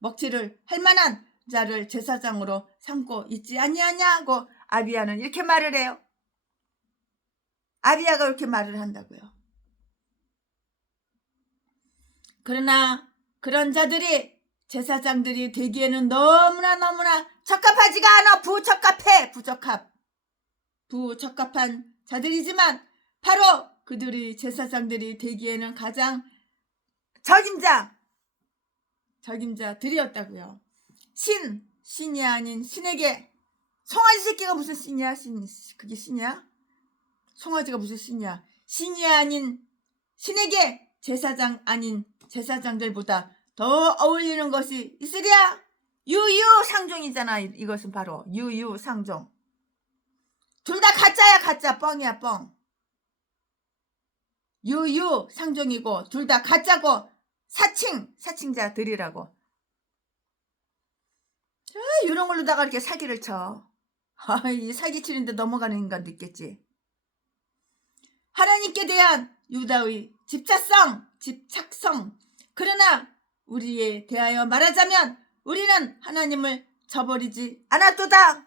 먹칠을 할 만한 자를 제사장으로 삼고 있지 아니하냐고 아비야는 이렇게 말을 해요. 아비야가 이렇게 말을 한다고요. 그러나 그런 자들이 제사장들이 되기에는 너무나 적합하지가 않아. 부적합한 자들이지만 바로 그들이 제사장들이 되기에는 가장 적임자들이었다고요. 신이 아닌 신에게. 송아지 새끼가 무슨 신이야? 그게 신이야? 송아지가 무슨 신이야? 신이 아닌 신에게 제사장 아닌 제사장들보다 더 어울리는 것이 있으랴? 유유상종이잖아. 이것은 바로 유유상종. 둘 다 가짜야. 가짜. 뻥이야. 뻥. 유유상종이고 둘 다 가짜고 사칭자들이라고. 이런 걸로다가 이렇게 사기를 쳐. 이 사기치는데 넘어가는 인간도 있겠지. 하나님께 대한 유다의 집착성. 그러나 우리에 대하여 말하자면 우리는 하나님을 저버리지 않았도다.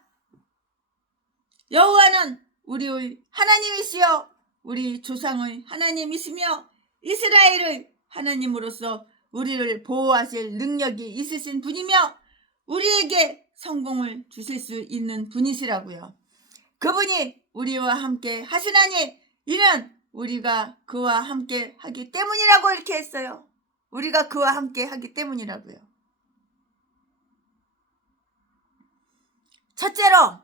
여호와는 우리의 하나님이시여 우리 조상의 하나님이시며 이스라엘의 하나님으로서 우리를 보호하실 능력이 있으신 분이며 우리에게 성공을 주실 수 있는 분이시라고요. 그분이 우리와 함께 하시나니 이는 우리가 그와 함께 하기 때문이라고 이렇게 했어요. 우리가 그와 함께 하기 때문이라고요. 첫째로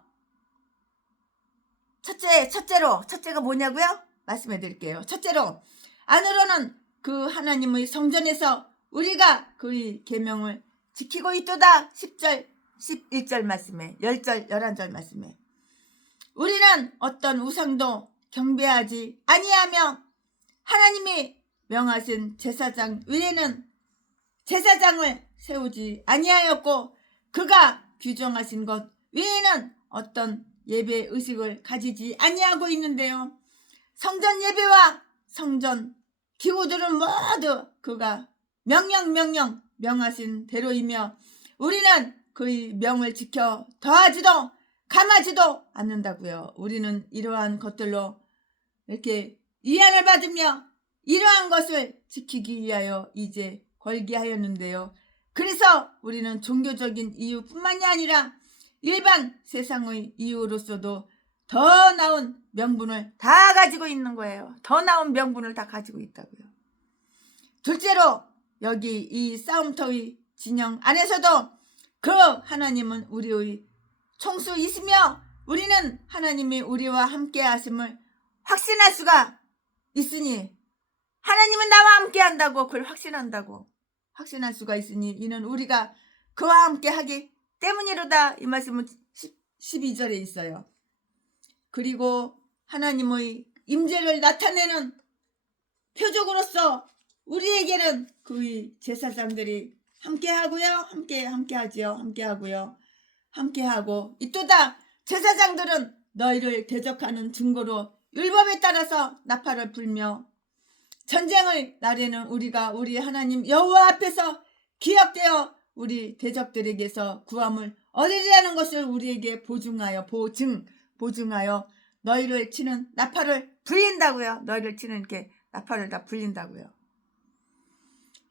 첫째가 뭐냐고요? 말씀해 드릴게요. 첫째로, 안으로는 그 하나님의 성전에서 우리가 그의 계명을 지키고 있도다. 10절, 11절 말씀에, 10절, 11절 말씀에. 우리는 어떤 우상도 경배하지 아니하며 하나님이 명하신 제사장 위에는 제사장을 세우지 아니하였고, 그가 규정하신 것 외에는 어떤 예배 의식을 가지지 아니하고 있는데요. 성전 예배와 성전 기구들은 모두 그가 명하신 대로이며 우리는 그의 명을 지켜 더하지도 감하지도 않는다고요. 우리는 이러한 것들로 이렇게 위안을 받으며 이러한 것을 지키기 위하여 이제 걸기하였는데요. 그래서 우리는 종교적인 이유뿐만이 아니라 일반 세상의 이유로서도 더 나은 명분을 다 가지고 있는 거예요. 더 나은 명분을 다 가지고 있다고요. 둘째로, 여기 이 싸움터의 진영 안에서도 그 하나님은 우리의 총수이시며 우리는 하나님이 우리와 함께 하심을 확신할 수가 있으니, 하나님은 나와 함께 한다고, 그걸 확신할 수가 있으니 이는 우리가 그와 함께 하기 때문이로다. 이 말씀은 12절에 있어요. 그리고 하나님의 임재를 나타내는 표적으로서 우리에게는 그의 제사장들이 함께하고요. 함께하고 있도다. 제사장들은 너희를 대적하는 증거로 율법에 따라서 나팔을 불며 전쟁의 날에는 우리가 우리 하나님 여호와 앞에서 기억되어 우리 대적들에게서 구함을 얻으리라는 것을 우리에게 보증하여 너희를 치는 나팔을 불린다고요. 너희를 치는 이렇게 나팔을 다 불린다고요.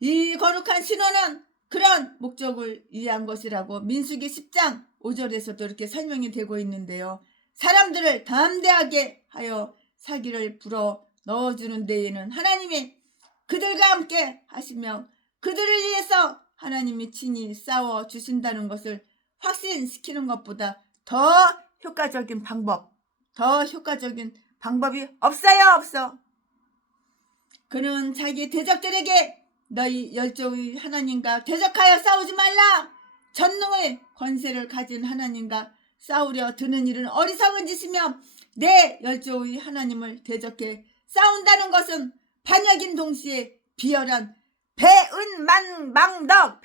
이 거룩한 신호는 그런 목적을 위한 것이라고 민수기 10장 5절에서도 이렇게 설명이 되고 있는데요. 사람들을 담대하게 하여 사기를 불어 넣어주는 데에는 하나님이 그들과 함께 하시며 그들을 위해서 하나님이 친히 싸워 주신다는 것을 확신시키는 것보다 더 효과적인 방법이 없어. 그는 자기 대적들에게 너희 열조의 하나님과 대적하여 싸우지 말라. 전능의 권세를 가진 하나님과 싸우려 드는 일은 어리석은 짓이며 내 열조의 하나님을 대적해 싸운다는 것은 반역인 동시에 비열한 배은 망덕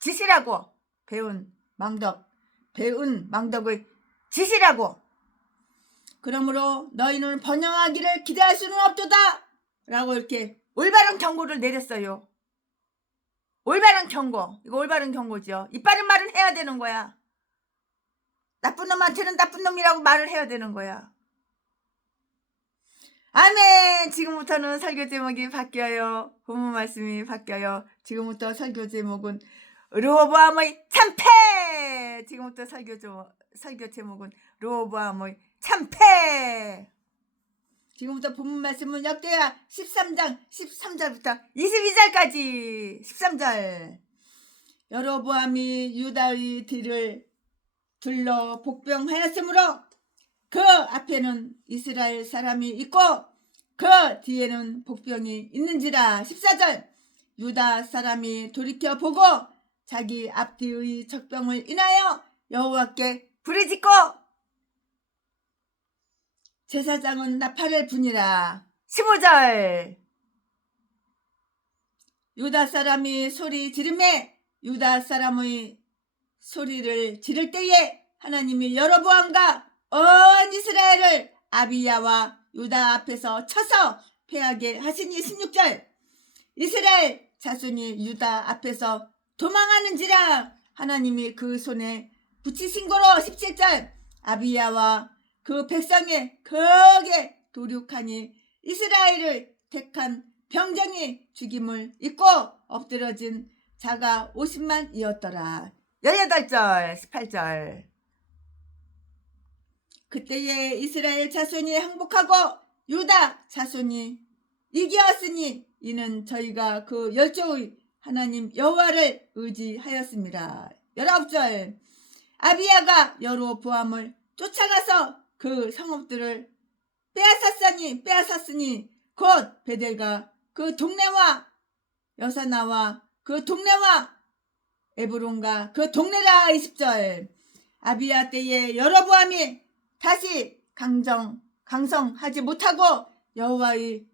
짓이라고. 배은 망덕의 짓이라고. 그러므로 너희는 번영하기를 기대할 수는 없도다 라고 이렇게 올바른 경고를 내렸어요. 올바른 경고. 이거 올바른 경고죠. 이빠른 말은 해야 되는 거야. 나쁜 놈한테는 나쁜 놈이라고 말을 해야 되는 거야. 아멘. 지금부터는 설교 제목이 바뀌어요. 본문 말씀이 바뀌어요. 지금부터 설교 제목은 르호보암의 참패. 지금부터 설교 제목은 르호보암의 참패. 지금부터 본문 말씀은 역대하 13장 13절부터 22절까지. 13절. 여로보암이 유다의 뒤를 둘러 복병하였으므로 그 앞에는 이스라엘 사람이 있고 그 뒤에는 복병이 있는지라. 14절. 유다 사람이 돌이켜보고 자기 앞뒤의 적병을 인하여 여호와께 부르짖고 제사장은 나팔을 부니라. 15절. 유다 사람이 소리 지르매 유다 사람의 소리를 지를 때에 하나님이 여로보암과 온 이스라엘을 아비야와 유다 앞에서 쳐서 패하게 하시니. 16절. 이스라엘 자손이 유다 앞에서 도망하는지라 하나님이 그 손에 붙이신 거로. 17절. 아비야와 그 백성의 크게 도륙하니 이스라엘을 택한 병정이 죽임을 입고 엎드러진 자가 50만이었더라. 18절 18절. 그때에 이스라엘 자손이 항복하고 유다 자손이 이기었으니 이는 저희가 그 열조의 하나님 여호와를 의지하였습니다. 19절. 아비야가 여로보암을 쫓아가서 그 성읍들을 빼앗았으니 곧 베델과 그 동네와 여사나와 그 동네와 에브론과 그 동네라. 20절. 아비야 때에 여로보암이 다시 강성하지 못하고 여호와의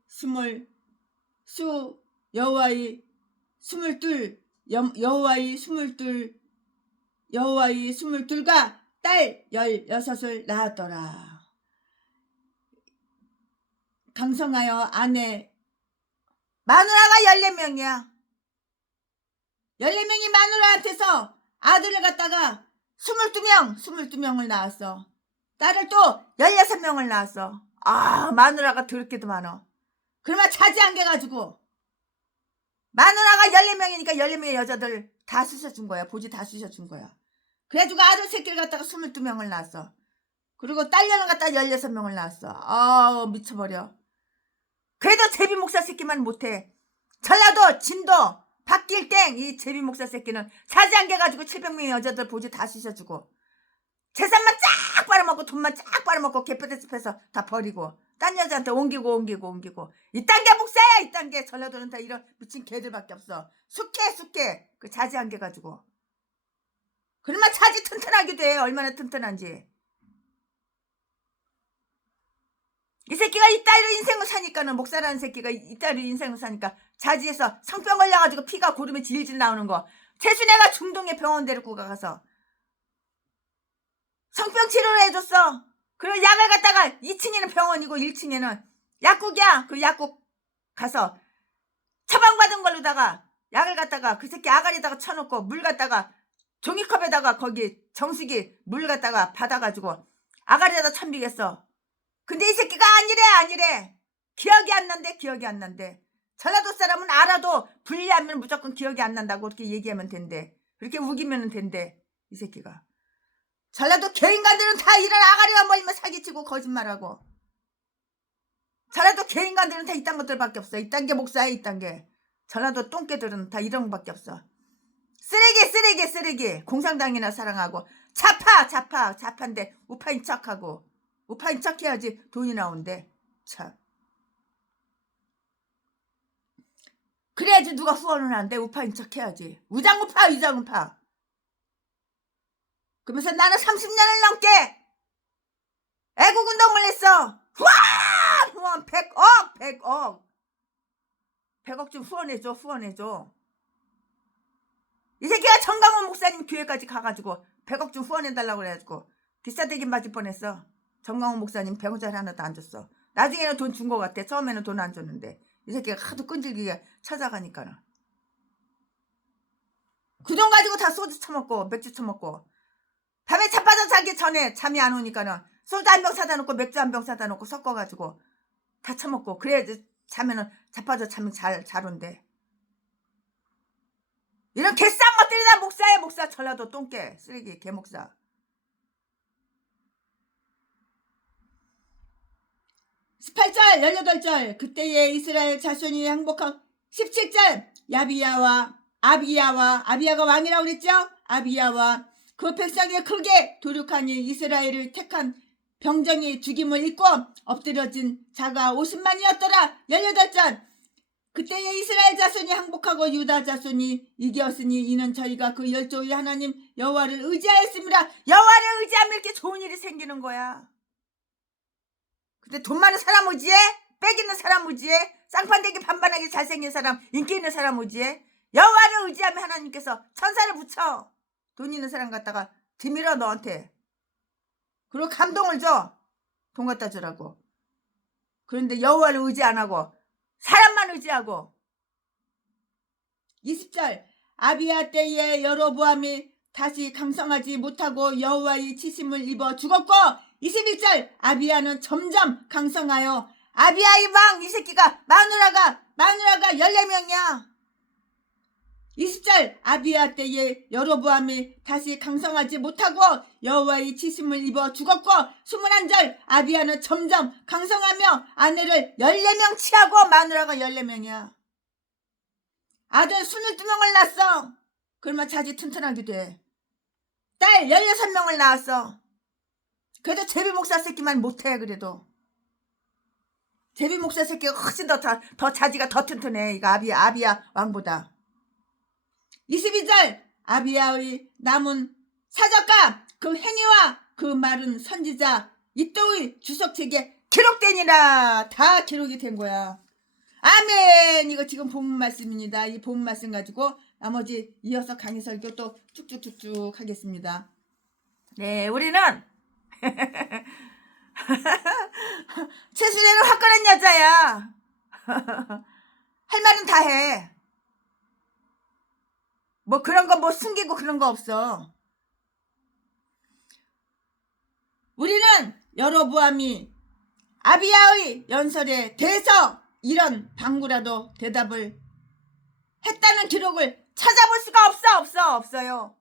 스물둘과 딸 16을 낳았더라. 강성하여 아내 마누라가 14명이야. 14명이 마누라한테서 아들을 갖다가 22명을 낳았어. 딸을 또 16명을 낳았어. 마누라가 더럽게도 많어. 그러면 차지한 게 가지고 마누라가 14명이니까 14명의 여자들 다 쑤셔준 거야. 보지 다 쑤셔준 거야. 그래가지고 아들 새끼를 갖다가 22명을 낳았어. 그리고 딸년을 갖다가 16명을 낳았어. 미쳐버려. 그래도 제비 목사 새끼만 못해. 전라도 진도 박길땡 이 제비 목사 새끼는 차지한 게 가지고 700명의 여자들 보지 다 쑤셔주고 재산만 쫙 빨아먹고 돈만 쫙 빨아먹고 개뼈대집해서 다 버리고 딴 여자한테 옮기고 이딴 게 목사야. 이딴 게 전라도는 다 이런 미친 개들밖에 없어. 숙해 그 차지한 게 가지고. 그러면 차지 튼튼하기도 해. 얼마나 튼튼한지. 이 새끼가 이따위로 인생을 사니까는 목사라는 새끼가 이따위로 인생을 사니까 자지에서 성병 걸려가지고 피가 고름에 질질 나오는 거. 태순애가 중동에 병원 데리고 가서 성병 치료를 해줬어. 그리고 약을 갖다가 2층에는 병원이고 1층에는 약국이야. 그 약국 가서 처방받은 걸로다가 약을 갖다가 그 새끼 아가리에다가 쳐놓고 물 갖다가 종이컵에다가 거기 정수기 물 갖다가 받아가지고 아가리에다 천비겠어. 근데 이 새끼가 아니래. 기억이 안 난대. 전라도 사람은 알아도 분리하면 무조건 기억이 안 난다고 그렇게 얘기하면 된대. 그렇게 우기면 된대. 이 새끼가. 전라도 개인간들은 다 이런 아가리가 멀리면 사기치고 거짓말하고. 전라도 개인간들은 다 이딴 것들밖에 없어. 이딴 게 목사야. 이딴 게. 전라도 똥개들은 다 이런 것밖에 없어. 쓰레기. 공산당이나 사랑하고 자파인데 우파인 척하고. 우파인 척해야지 돈이 나온대. 참. 그래야지 누가 후원을 한대. 우파인 척해야지. 우장우파. 그러면서 나는 30년을 넘게 애국운동을 했어. 후원 100억 100억 좀 후원해줘. 이 새끼가 정강원 목사님 교회까지 가가지고 100억 좀 후원해달라고 그래가지고 비싸대긴 맞을 뻔했어. 정강원 목사님 100원짜리 하나도 안 줬어. 나중에는 돈 준 것 같아. 처음에는 돈 안 줬는데 이 새끼가 하도 끈질기게 찾아가니까는 그 돈 가지고 다 소주 처먹고 맥주 처먹고 밤에 자빠져 자기 전에 잠이 안 오니까는 소주 한 병 사다 놓고 맥주 한 병 사다 놓고 섞어가지고 다 처먹고 그래야지 자면은 자빠져 잠이 잘 온대. 이런 개싼 것들이 다 목사야. 목사. 전라도 똥개 쓰레기 개목사. (18절) 18절 그때에 이스라엘 자손이 항복한 17절 아비야가 왕이라고 그랬죠. 아비야와 그 백성이 크게 도륙하니 이스라엘을 택한 병정이 죽임을 입고 엎드려진 자가 50만이었더라. 18절 그때에 이스라엘 자손이 항복하고 유다 자손이 이겼으니 이는 저희가 그 열조의 하나님 여호와를 의지하였습니다. 여호와를 의지하면 이렇게 좋은 일이 생기는 거야. 근데 돈 많은 사람 의지해? 빽 있는 사람 의지해? 쌍판대기 반반하게 잘생긴 사람, 인기 있는 사람 의지해? 여호와를 의지하면 하나님께서 천사를 붙여. 돈 있는 사람 갖다가 드밀어 너한테. 그리고 감동을 줘. 돈 갖다 주라고. 그런데 여호와를 의지 안 하고 사람만 의지하고. 20절 아비야 때에 여로보암이 다시 강성하지 못하고 여호와의 치심을 입어 죽었고 21절 아비야는 점점 강성하여 아비야의 왕 이 새끼가 마누라가 14명이야. 20절 아비야 때에 여로보암이 다시 강성하지 못하고 여호와의 치심을 입어 죽었고 21절 아비야는 점점 강성하며 아내를 14명 취하고 마누라가 14명이야. 아들 22명을 낳았어. 그러면 자지 튼튼하게 돼. 딸 16명을 낳았어. 그래도 제비 목사 새끼만 못해. 그래도 제비 목사 새끼가 훨씬 더 자지가 더 튼튼해. 이거 아비야 왕보다. 22절 아비야의 남은 사적과 그 행위와 그 말은 선지자 이또의 주석책에 기록되니라. 다 기록이 된 거야. 아멘. 이거 지금 본문 말씀입니다. 이 본문 말씀 가지고 나머지 이어서 강의 설교 또 쭉쭉쭉쭉 하겠습니다. 네, 우리는 최순애는 화끈한 여자야. 할 말은 다 해. 뭐 그런 거 뭐 숨기고 그런 거 없어. 우리는 여로보암이 아비야의 연설에 대해서 이런 방구라도 대답을 했다는 기록을 찾아볼 수가 없어요.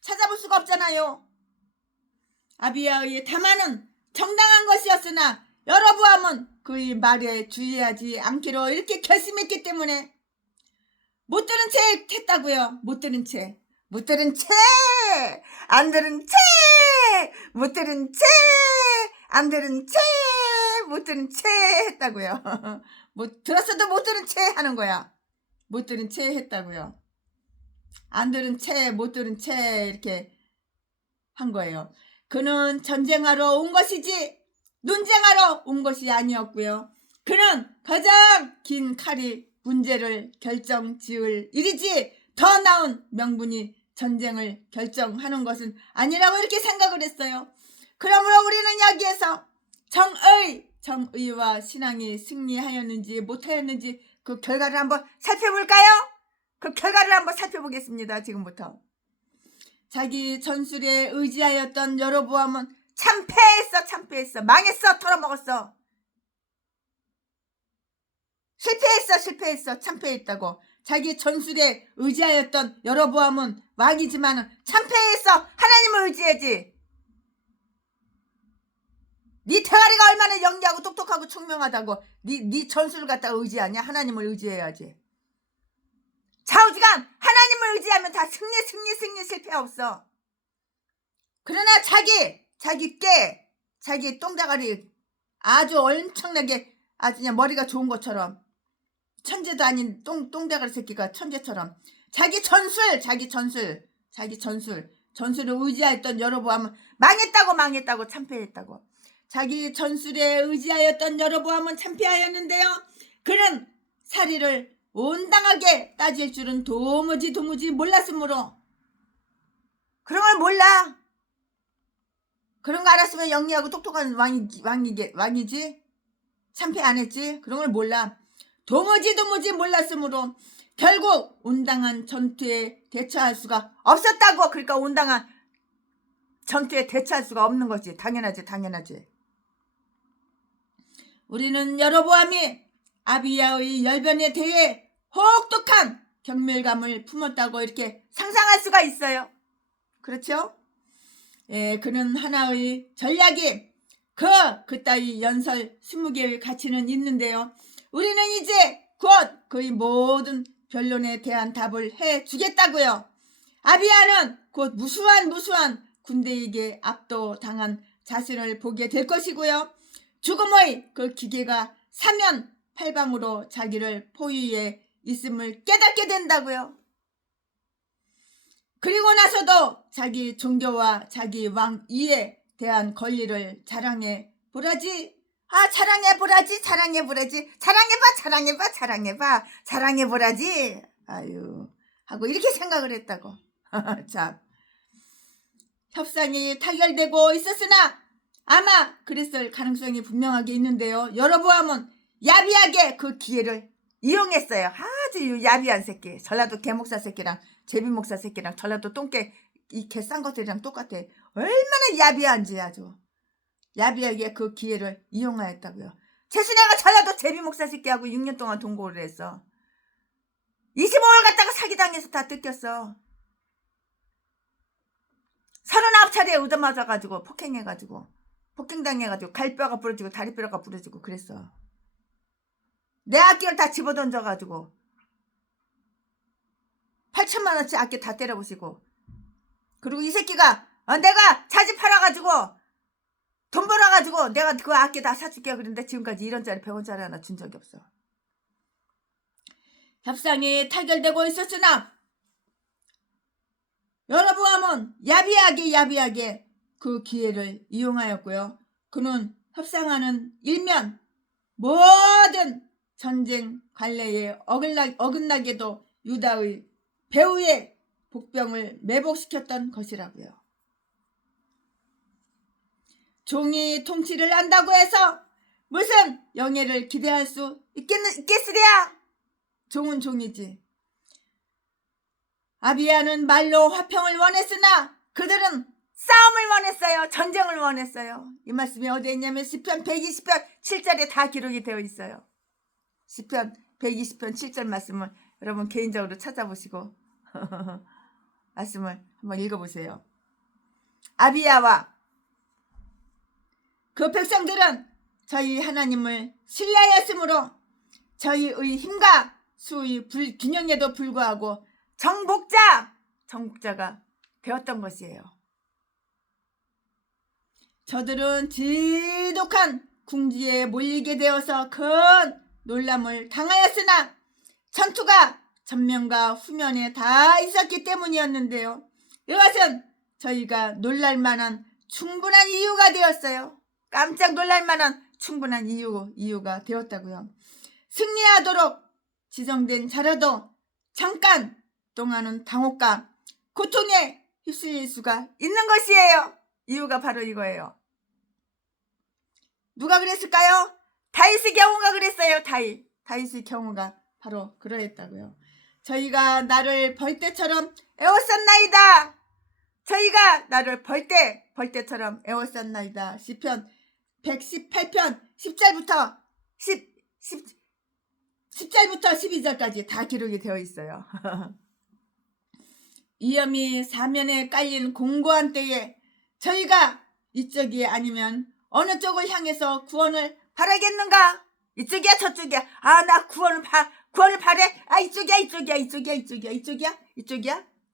찾아볼 수가 없잖아요. 아비야의 담화는 정당한 것이었으나 여로보암은 그의 말에 주의하지 않기로 이렇게 결심했기 때문에 못 들은 채 했다고요. 못 들은 채. 안 들은 채. 못 들은 채. 안 들은 채. 못 들은 채 했다고요. 뭐 들었어도 못 들은 채 하는 거야. 못 들은 채 했다고요. 안 들은 채, 못 들은 채 이렇게 한 거예요. 그는 전쟁하러 온 것이지 논쟁하러 온 것이 아니었고요. 그는 가장 긴 칼이 문제를 결정지을 일이지 더 나은 명분이 전쟁을 결정하는 것은 아니라고 이렇게 생각을 했어요. 그러므로 우리는 여기에서 정의와 신앙이 승리하였는지 못하였는지 그 결과를 한번 살펴볼까요? 그 결과를 한번 살펴보겠습니다. 지금부터. 자기 전술에 의지하였던 여로보암은 참패했어. 망했어. 털어먹었어. 실패했어. 참패했다고. 자기 전술에 의지하였던 여로보암은 왕이지만 참패했어. 하나님을 의지해야지. 네 대가리가 얼마나 영리하고 똑똑하고 총명하다고 네 전술을 갖다가 의지하냐? 하나님을 의지해야지. 좌우지간 하나님을 의지하면 다 승리 실패 없어. 그러나 자기 똥대가리 아주 엄청나게 아주 그냥 머리가 좋은 것처럼 천재도 아닌 똥대가리 새끼가 천재처럼 자기 전술을 의지하였던 여로보암은 망했다고 참패했다고. 자기 전술에 의지하였던 여로보암은 참패하였는데요. 그는 사리를 온당하게 따질 줄은 도무지 몰랐으므로. 그런 걸 몰라. 그런 거 알았으면 영리하고 똑똑한 왕이지. 참패 안 했지. 그런 걸 몰라. 도무지 몰랐으므로 결국 온당한 전투에 대처할 수가 없었다고. 그러니까 온당한 전투에 대처할 수가 없는 거지. 당연하지. 우리는 여로보암이 아비야의 열변에 대해 혹독한 경멸감을 품었다고 이렇게 상상할 수가 있어요. 그렇죠? 예, 그는 하나의 전략이 그따위 연설 20개의 가치는 있는데요. 우리는 이제 곧 그의 모든 변론에 대한 답을 해주겠다고요. 아비야는 곧 무수한 군대에게 압도당한 자신을 보게 될 것이고요. 죽음의 그 기계가 사면팔방으로 자기를 포위해 있음을 깨닫게 된다고요. 그리고 나서도 자기 종교와 자기 왕위에 대한 권리를 자랑해 보라지. 자랑해 보라지. 아유, 하고 이렇게 생각을 했다고. 자, 협상이 타결되고 있었으나 아마 그랬을 가능성이 분명하게 있는데요. 여로보암은 야비하게 그 기회를 이용했어요. 아주 야비한 새끼. 전라도 개목사 새끼랑 제비목사 새끼랑 전라도 똥개 이 개 싼 것들이랑 똑같아. 얼마나 야비한지 아주. 야비하게 그 기회를 이용하였다고요. 최순애가 전라도 제비목사 새끼하고 6년 동안 동거를 했어. 25월 갔다가 사기당해서 다 뜯겼어. 39차례에 얻어맞아가지고 폭행당해가지고 갈뼈가 부러지고 다리뼈가 부러지고 그랬어. 내 악기를 다 집어던져가지고 8천만 원치 악기 다 때려부시고. 그리고 이 새끼가 내가 자지 팔아가지고 돈 벌어가지고 내가 그 악기 다 사줄게 그랬는데 지금까지 1원짜리 100원짜리 하나 준 적이 없어. 협상이 타결되고 있었으나 여러분은 야비하게 그 기회를 이용하였고요. 그는 협상하는 일면 모든 전쟁 관례에 어긋나게도 유다의 배후의 복병을 매복시켰던 것이라고요. 종이 통치를 한다고 해서 무슨 영예를 기대할 수 있겠으랴? 종은 종이지. 아비야는 말로 화평을 원했으나 그들은 싸움을 원했어요. 전쟁을 원했어요. 이 말씀이 어디에 있냐면 시편 120편 7절에 다 기록이 되어 있어요. 시편 120편 7절 말씀을 여러분 개인적으로 찾아보시고 말씀을 한번 읽어보세요. 아비야와 그 백성들은 저희 하나님을 신뢰하였으므로 저희의 힘과 수의 불균형에도 불구하고 정복자가 되었던 것이에요. 저들은 지독한 궁지에 몰리게 되어서 큰 놀람을 당하였으나 전투가 전면과 후면에 다 있었기 때문이었는데요. 이것은 저희가 놀랄만한 충분한 이유가 되었어요. 깜짝 놀랄만한 충분한 이유가 되었다고요. 승리하도록 지정된 자라도 잠깐 동안은 당혹과 고통에 휩쓸릴 수가 있는 것이에요. 이유가 바로 이거예요. 누가 그랬을까요? 다윗의 경우가 그랬어요. 다윗의 경우가 바로 그러했다고요. 저희가 나를 벌떼처럼 애워쌌나이다. 저희가 나를 벌떼처럼 애워쌌나이다. 시편 118편 10절부터 12절까지 다 기록이 되어 있어요. 위험이 사면에 깔린 공고한 때에 저희가 이쪽이 아니면 어느 쪽을 향해서 구원을 바라겠는가? 이쪽이야 저쪽이야? 아, 나 구원을 바래? 아, 이쪽이야?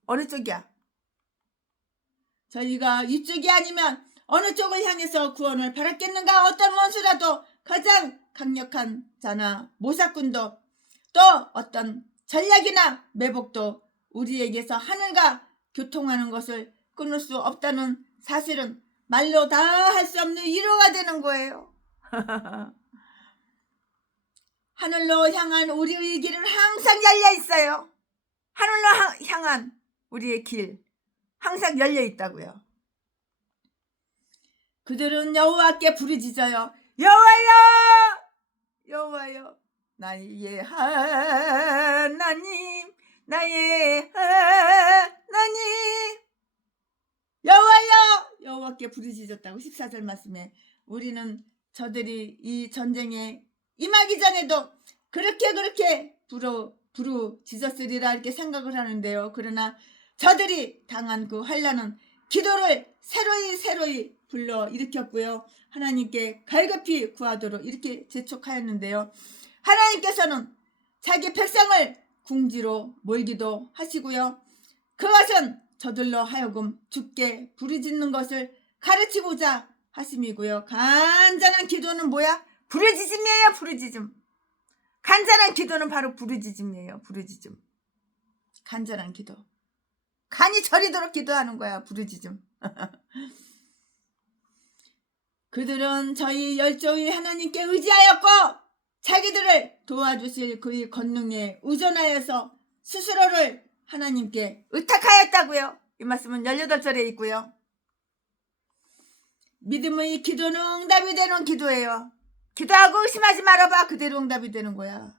어느 쪽이야? 저희가 이쪽이 아니면 어느 쪽을 향해서 구원을 바랐겠는가? 어떤 원수라도 가장 강력한 자나 모사꾼도 또 어떤 전략이나 매복도 우리에게서 하늘과 교통하는 것을 끊을 수 없다는 사실은 말로 다 할 수 없는 위로가 되는 거예요. 하늘로 향한 우리의 길은 항상 열려 있어요. 하늘로 향한 우리의 길 항상 열려 있다고요. 그들은 여호와께 부르짖어요. 여호와여 나의 하나님 여호와께 부르짖었다고 14절 말씀에 우리는 저들이 이 전쟁에 임하기 전에도 그렇게 부르짖었으리라 이렇게 생각을 하는데요. 그러나 저들이 당한 그 환난은 기도를 새로이 불러 일으켰고요. 하나님께 갈급히 구하도록 이렇게 재촉하였는데요. 하나님께서는 자기 백성을 궁지로 몰기도 하시고요. 그것은 저들로 하여금 주께 부르짖는 것을 가르치고자 하심이고요. 간절한 기도는 뭐야? 부르짖음이에요. 부르짖음. 간절한 기도는 바로 부르짖음이에요. 부르짖음. 간절한 기도. 간이 저리도록 기도하는 거야. 부르짖음. 그들은 저희 열조의 하나님께 의지하였고 자기들을 도와주실 그의 권능에 의존하여서 스스로를 하나님께 의탁하였다고요. 이 말씀은 18절에 있고요. 믿음의 기도는 응답이 되는 기도예요. 기도하고 의심하지 말아봐. 그대로 응답이 되는 거야.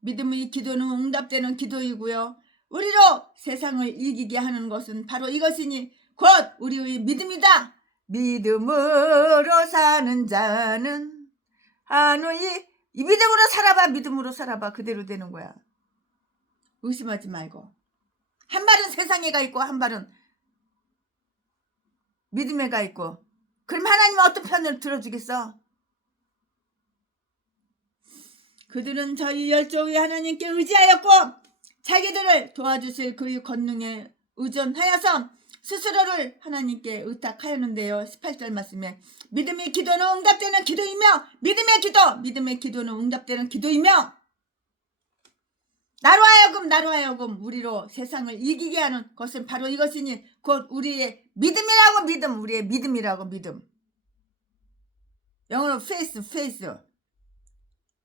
믿음의 기도는 응답되는 기도이고요. 우리로 세상을 이기게 하는 것은 바로 이것이니 곧 우리의 믿음이다. 믿음으로 사는 자는 하노이. 이 믿음으로 살아봐. 그대로 되는 거야. 의심하지 말고. 한 발은 세상에 가 있고 한 발은 믿음에 가 있고. 그럼 하나님은 어떤 편을 들어주겠어? 그들은 저희 열조의 하나님께 의지하였고 자기들을 도와주실 그의 권능에 의존하여서 스스로를 하나님께 의탁하였는데요. 18절 말씀에 믿음의 기도는 응답되는 기도이며 믿음의 기도는 응답되는 기도이며 나로 하여금 우리로 세상을 이기게 하는 것은 바로 이것이니 곧 우리의 믿음이라고 우리의 믿음이라고 영어로 페이스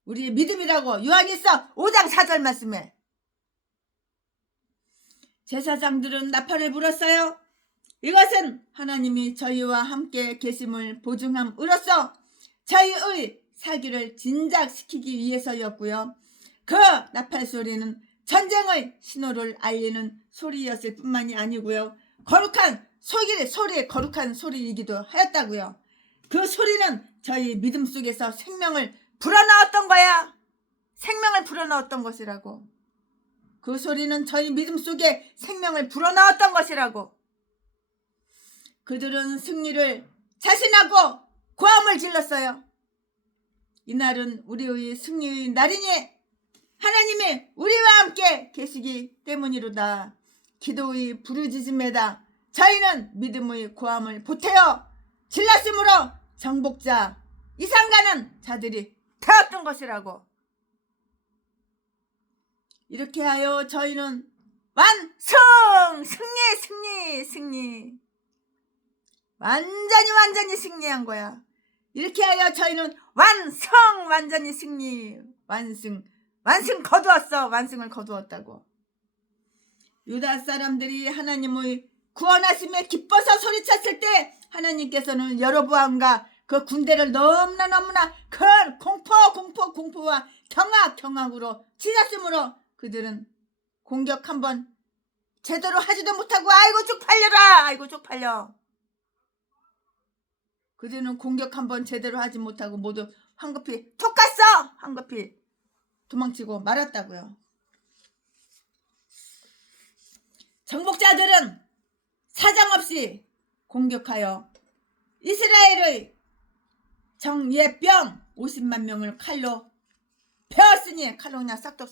우리의 믿음이라고 요한일서 5장 4절 말씀에 제사장들은 나팔을 불었어요. 이것은 하나님이 저희와 함께 계심을 보증함으로써 저희의 사기를 진작시키기 위해서였고요. 그 나팔 소리는 전쟁의 신호를 알리는 소리였을 뿐만이 아니고요. 거룩한 소리이기도 하였다고요. 그 소리는 저희 믿음 속에서 생명을 불어넣었던 거야. 생명을 불어넣었던 것이라고. 그 소리는 저희 믿음 속에 생명을 불어넣었던 것이라고. 그들은 승리를 자신하고 고함을 질렀어요. 이날은 우리의 승리의 날이니 하나님이 우리와 함께 계시기 때문이로다. 기도의 부르짖음에다 저희는 믿음의 고함을 보태어 질렀으므로 정복자 이상가는 자들이 되었던 것이라고. 이렇게 하여 저희는 승리 완전히 승리한 거야. 이렇게 하여 저희는 완전히 승리 완승을 거두었다고. 유다 사람들이 하나님의 구원하심에 기뻐서 소리쳤을 때 하나님께서는 여로보암과 그 군대를 너무나 큰 공포와 경악으로 치셨으므로 그들은 공격 한번 제대로 하지도 못하고 아이고 쪽팔려. 그들은 공격 한번 제대로 하지 못하고 모두 황급히 도망치고 말았다고요. 정복자들은 사정없이 공격하여 이스라엘의 정예병 50만 명을 칼로 베었으니 칼로 그냥 싹둑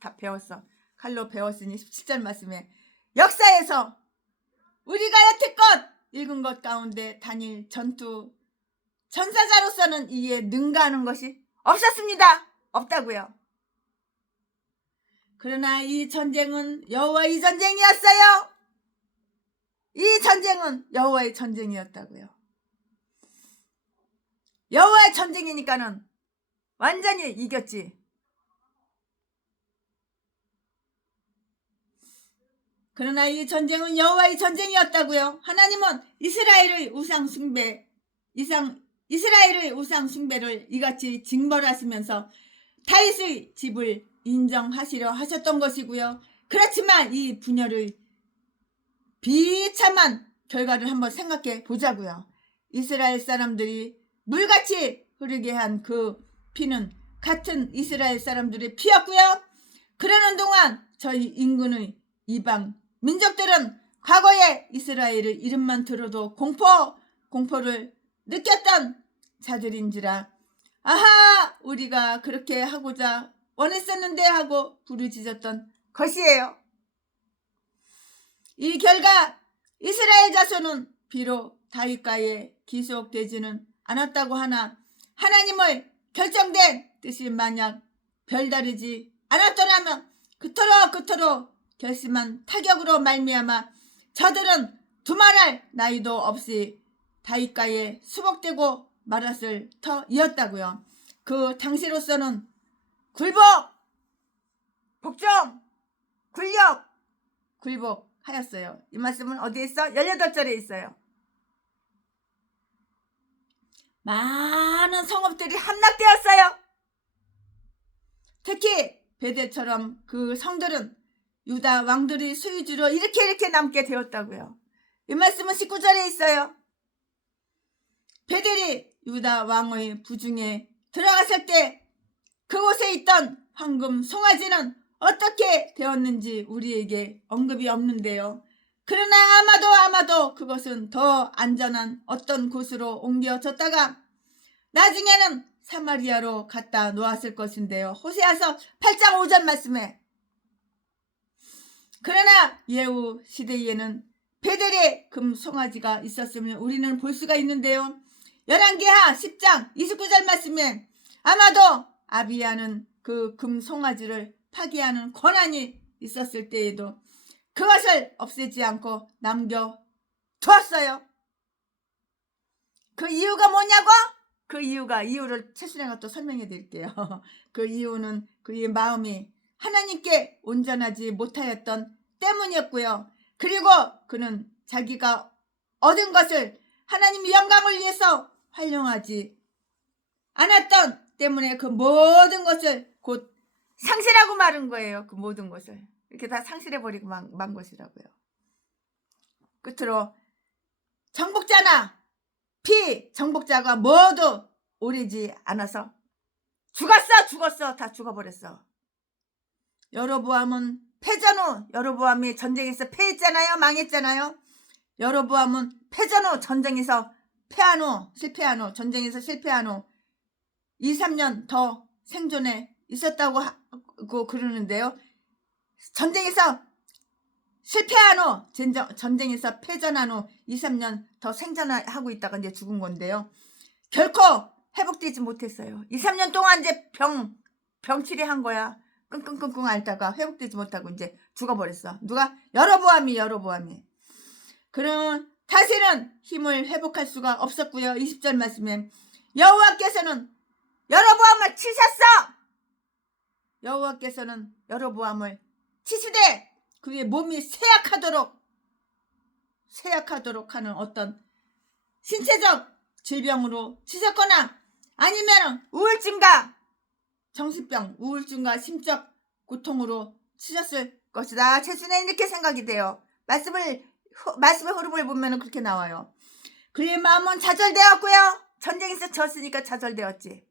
다 베었어. 칼로 베었으니 17절 말씀에 역사에서 우리가 여태껏 읽은 것 가운데 단일 전투 전사자로서는 이에 능가하는 것이 없다고요. 그러나 이 전쟁은 여호와의 전쟁이었어요. 이 전쟁은 여호와의 전쟁이었다고요. 여호와의 전쟁이니까는 완전히 이겼지. 그러나 이 전쟁은 여호와의 전쟁이었다고요. 하나님은 이스라엘의 우상 숭배를 이같이 징벌하시면서 다윗의 집을 인정하시려 하셨던 것이고요. 그렇지만 이 분열의 비참한 결과를 한번 생각해 보자고요. 이스라엘 사람들이 물같이 흐르게 한 그 피는 같은 이스라엘 사람들의 피였고요. 그러는 동안 저희 인근의 이방 민족들은 과거에 이스라엘의 이름만 들어도 공포를 느꼈던 자들인지라 아하 우리가 그렇게 하고자 원했었는데 하고 부르짖었던 것이에요. 이 결과 이스라엘 자손은 비록 다윗가에 기속되지는 않았다고 하나 하나님의 결정된 뜻이 만약 별다르지 않았더라면 그토록 결심한 타격으로 말미암아 저들은 두말할 나이도 없이 다윗가에 수복되고 말았을 터이었다고요. 그 당시로서는 굴복하였어요. 이 말씀은 어디에 있어? 18절에 있어요. 많은 성읍들이 함락되었어요. 특히 베델처럼 그 성들은 유다 왕들의 소유주로 이렇게 남게 되었다고요. 이 말씀은 19절에 있어요. 베델이 유다 왕의 부중에 들어갔을 때 그곳에 있던 황금 송아지는 어떻게 되었는지 우리에게 언급이 없는데요. 그러나 아마도 그것은 더 안전한 어떤 곳으로 옮겨졌다가 나중에는 사마리아로 갖다 놓았을 것인데요. 호세아서 8장 5절 말씀에 그러나 예후 시대에는 베델에 금 송아지가 있었으면 우리는 볼 수가 있는데요. 열왕기하 10장 29절 말씀에 아마도 아비야는 그 금 송아지를 파괴하는 권한이 있었을 때에도 그것을 없애지 않고 남겨두었어요. 그 이유가 뭐냐고? 그 이유를 최순애가 또 설명해 드릴게요. 그 이유는 그의 마음이 하나님께 온전하지 못하였던 때문이었고요. 그리고 그는 자기가 얻은 것을 하나님의 영광을 위해서 활용하지 않았던 때문에 그 모든 것을 곧 상실하고 마른 거예요. 그 모든 것을 이렇게 다 상실해버리고 만 것이라고요. 끝으로 정복자나 피정복자가 모두 오래지 않아서 죽었어. 다 죽어버렸어. 여로보암은 패전 후 여로보암이 전쟁에서 패했잖아요. 망했잖아요. 여로보암은 패전 후 전쟁에서 실패한 후 전쟁에서 실패한 후 2, 3년 더 생존해 있었다고 그러는데요. 전쟁에서 실패한 후 전쟁에서 패전한 후 2, 3년 더 생존하고 있다가 이제 죽은 건데요. 결코 회복되지 못했어요. 2, 3년 동안 이제 병치레한 거야. 끙끙끙끙 앓다가 회복되지 못하고 이제 죽어버렸어. 누가? 여로보암이. 그런 다시는 힘을 회복할 수가 없었고요. 20절 말씀에 여호와께서는 여로보암을 치셨어. 여호와께서는 여로보암을 치시되 그의 몸이 쇠약하도록 하는 어떤 신체적 질병으로 치셨거나 아니면 우울증과 정신병, 우울증과 심적 고통으로 치셨을 것이다. 최순애는 이렇게 생각이 돼요. 말씀의 흐름을 보면 그렇게 나와요. 그의 마음은 좌절되었고요. 전쟁에서 졌으니까 좌절되었지.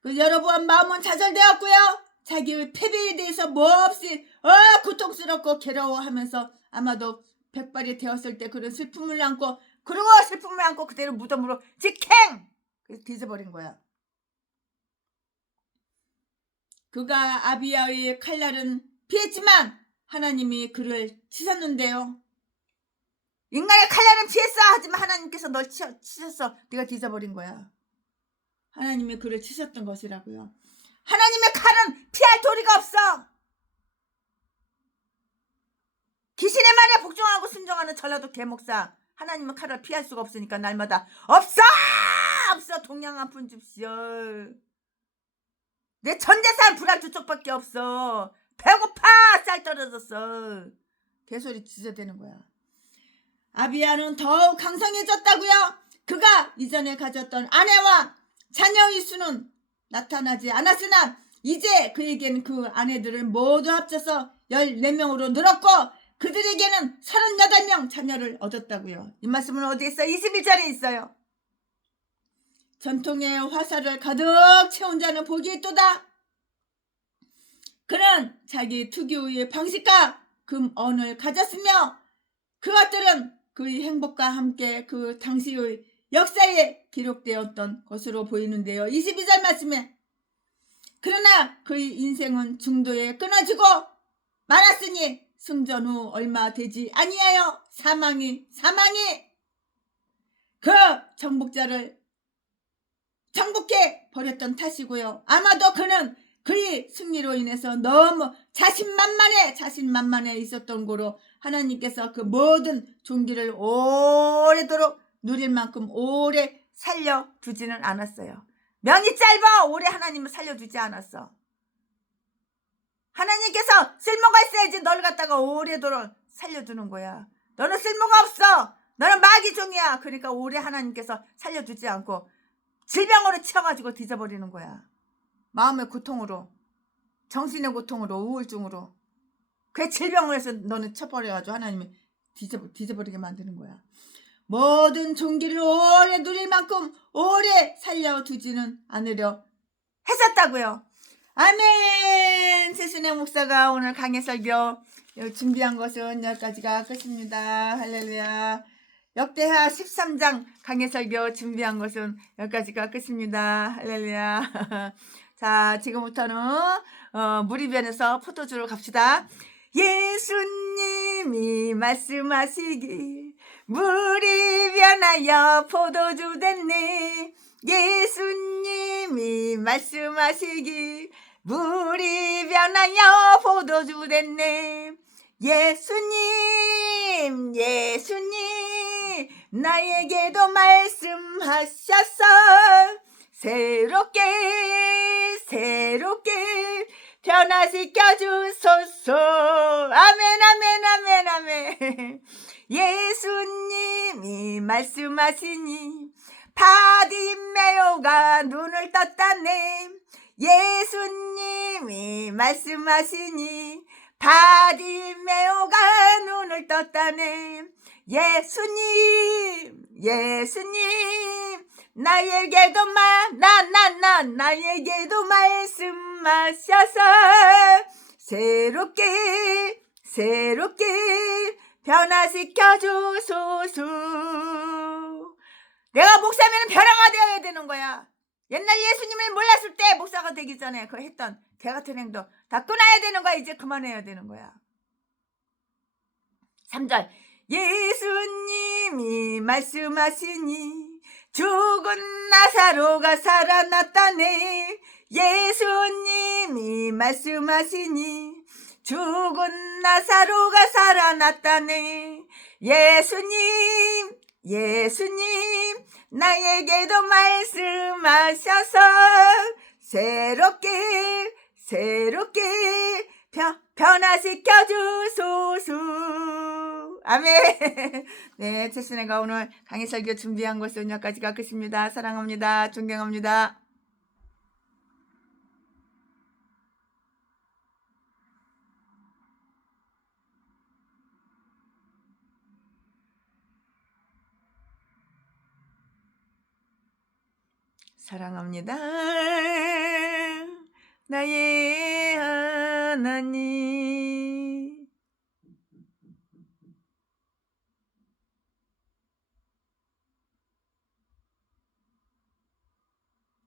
그 여로보암 마음은 좌절되었고요. 자기의 패배에 대해서 몹시 고통스럽고 괴로워하면서 아마도 백발이 되었을 때 그런 슬픔을 안고 그대로 무덤으로 직행! 그래서 뒤져버린 거야. 그가 아비야의 칼날은 피했지만 하나님이 그를 치셨는데요. 인간의 칼날은 피했어. 하지만 하나님께서 널 치셨어. 네가 뒤져버린 거야. 하나님이 그를 치셨던 것이라고요. 하나님의 칼은 피할 도리가 없어. 귀신의 말에 복종하고 순종하는 전라도 개목사, 하나님의 칼을 피할 수가 없으니까 날마다 없어 동양 한 푼 줍시오. 내 전재산 불알 두 쪽밖에 없어. 배고파 쌀 떨어졌어. 개소리 지저대는 거야. 아비야는 더욱 강성해졌다고요. 그가 이전에 가졌던 아내와 자녀의 수는 나타나지 않았으나 이제 그에게는 그 아내들을 모두 합쳐서 14명으로 늘었고 그들에게는 38명 자녀를 얻었다고요. 이 말씀은 어디에 있어요? 21절에 있어요. 전통의 화살을 가득 채운 자는 복이 있도다. 그는 자기 특유의 방식과 금언을 가졌으며 그것들은 그의 행복과 함께 그 당시의 역사에 기록되었던 것으로 보이는데요. 22절 말씀에 그러나 그의 인생은 중도에 끊어지고 말았으니 승전 후 얼마 되지 아니하여 사망이 그 정복자를 정복해 버렸던 탓이고요. 아마도 그는 그의 승리로 인해서 너무 자신만만해 있었던 거로 하나님께서 그 모든 종기를 오래도록 누릴 만큼 오래 살려두지는 않았어요. 명이 짧아 오래 하나님은 살려두지 않았어. 하나님께서 쓸모가 있어야지 널 갖다가 오래도록 살려두는 거야. 너는 쓸모가 없어. 너는 마귀 종이야. 그러니까 오래 하나님께서 살려두지 않고 질병으로 치어가지고 뒤져버리는 거야. 마음의 고통으로, 정신의 고통으로, 우울증으로. 그 질병을 해서 너는 쳐버려가지고 하나님이 뒤져버리게 만드는 거야. 모든 종기를 오래 누릴 만큼 오래 살려두지는 않으려 했었다고요. 아멘. 최순애 목사가 오늘 강해 설교 준비한 것은 여기까지가 끝입니다. 할렐루야. 역대하 13장 강해 설교 준비한 것은 여기까지가 끝입니다. 할렐루야. 자, 지금부터는 무리변에서 포도주로 갑시다. 예수님 예수님이 말씀하시길 물이 변하여 포도주 됐네. 예수님이 말씀하시길 물이 변하여 포도주 됐네. 예수님 예수님 나에게도 말씀하셔서 새롭게 변화시켜 주소서. 아멘 아멘 아멘 아멘. 예수님이 말씀하시니 바디메오가 눈을 떴다네. 예수님이 말씀하시니 바디메오가 눈을 떴다네. 예수님 나에게도 나에게도 말씀하셔서 새롭게 변화시켜 주소서. 내가 목사면 변화가 되어야 되는 거야. 옛날 예수님을 몰랐을 때 목사가 되기 전에 그 했던 개 같은 행동 다 끊어야 되는 거야. 이제 그만해야 되는 거야. 3절 예수님이 말씀하시니 죽은 나사로가 살아났다네. 예수님이 말씀하시니 죽은 나사로가 살아났다네. 예수님 나에게도 말씀하셔서 새롭게 변화시켜 주소서. 아멘. 네, 최신혜가 오늘 강의 설교 준비한 것은 여기까지가 끝입니다. 사랑합니다. 존경합니다. 사랑합니다. 나의 하나님.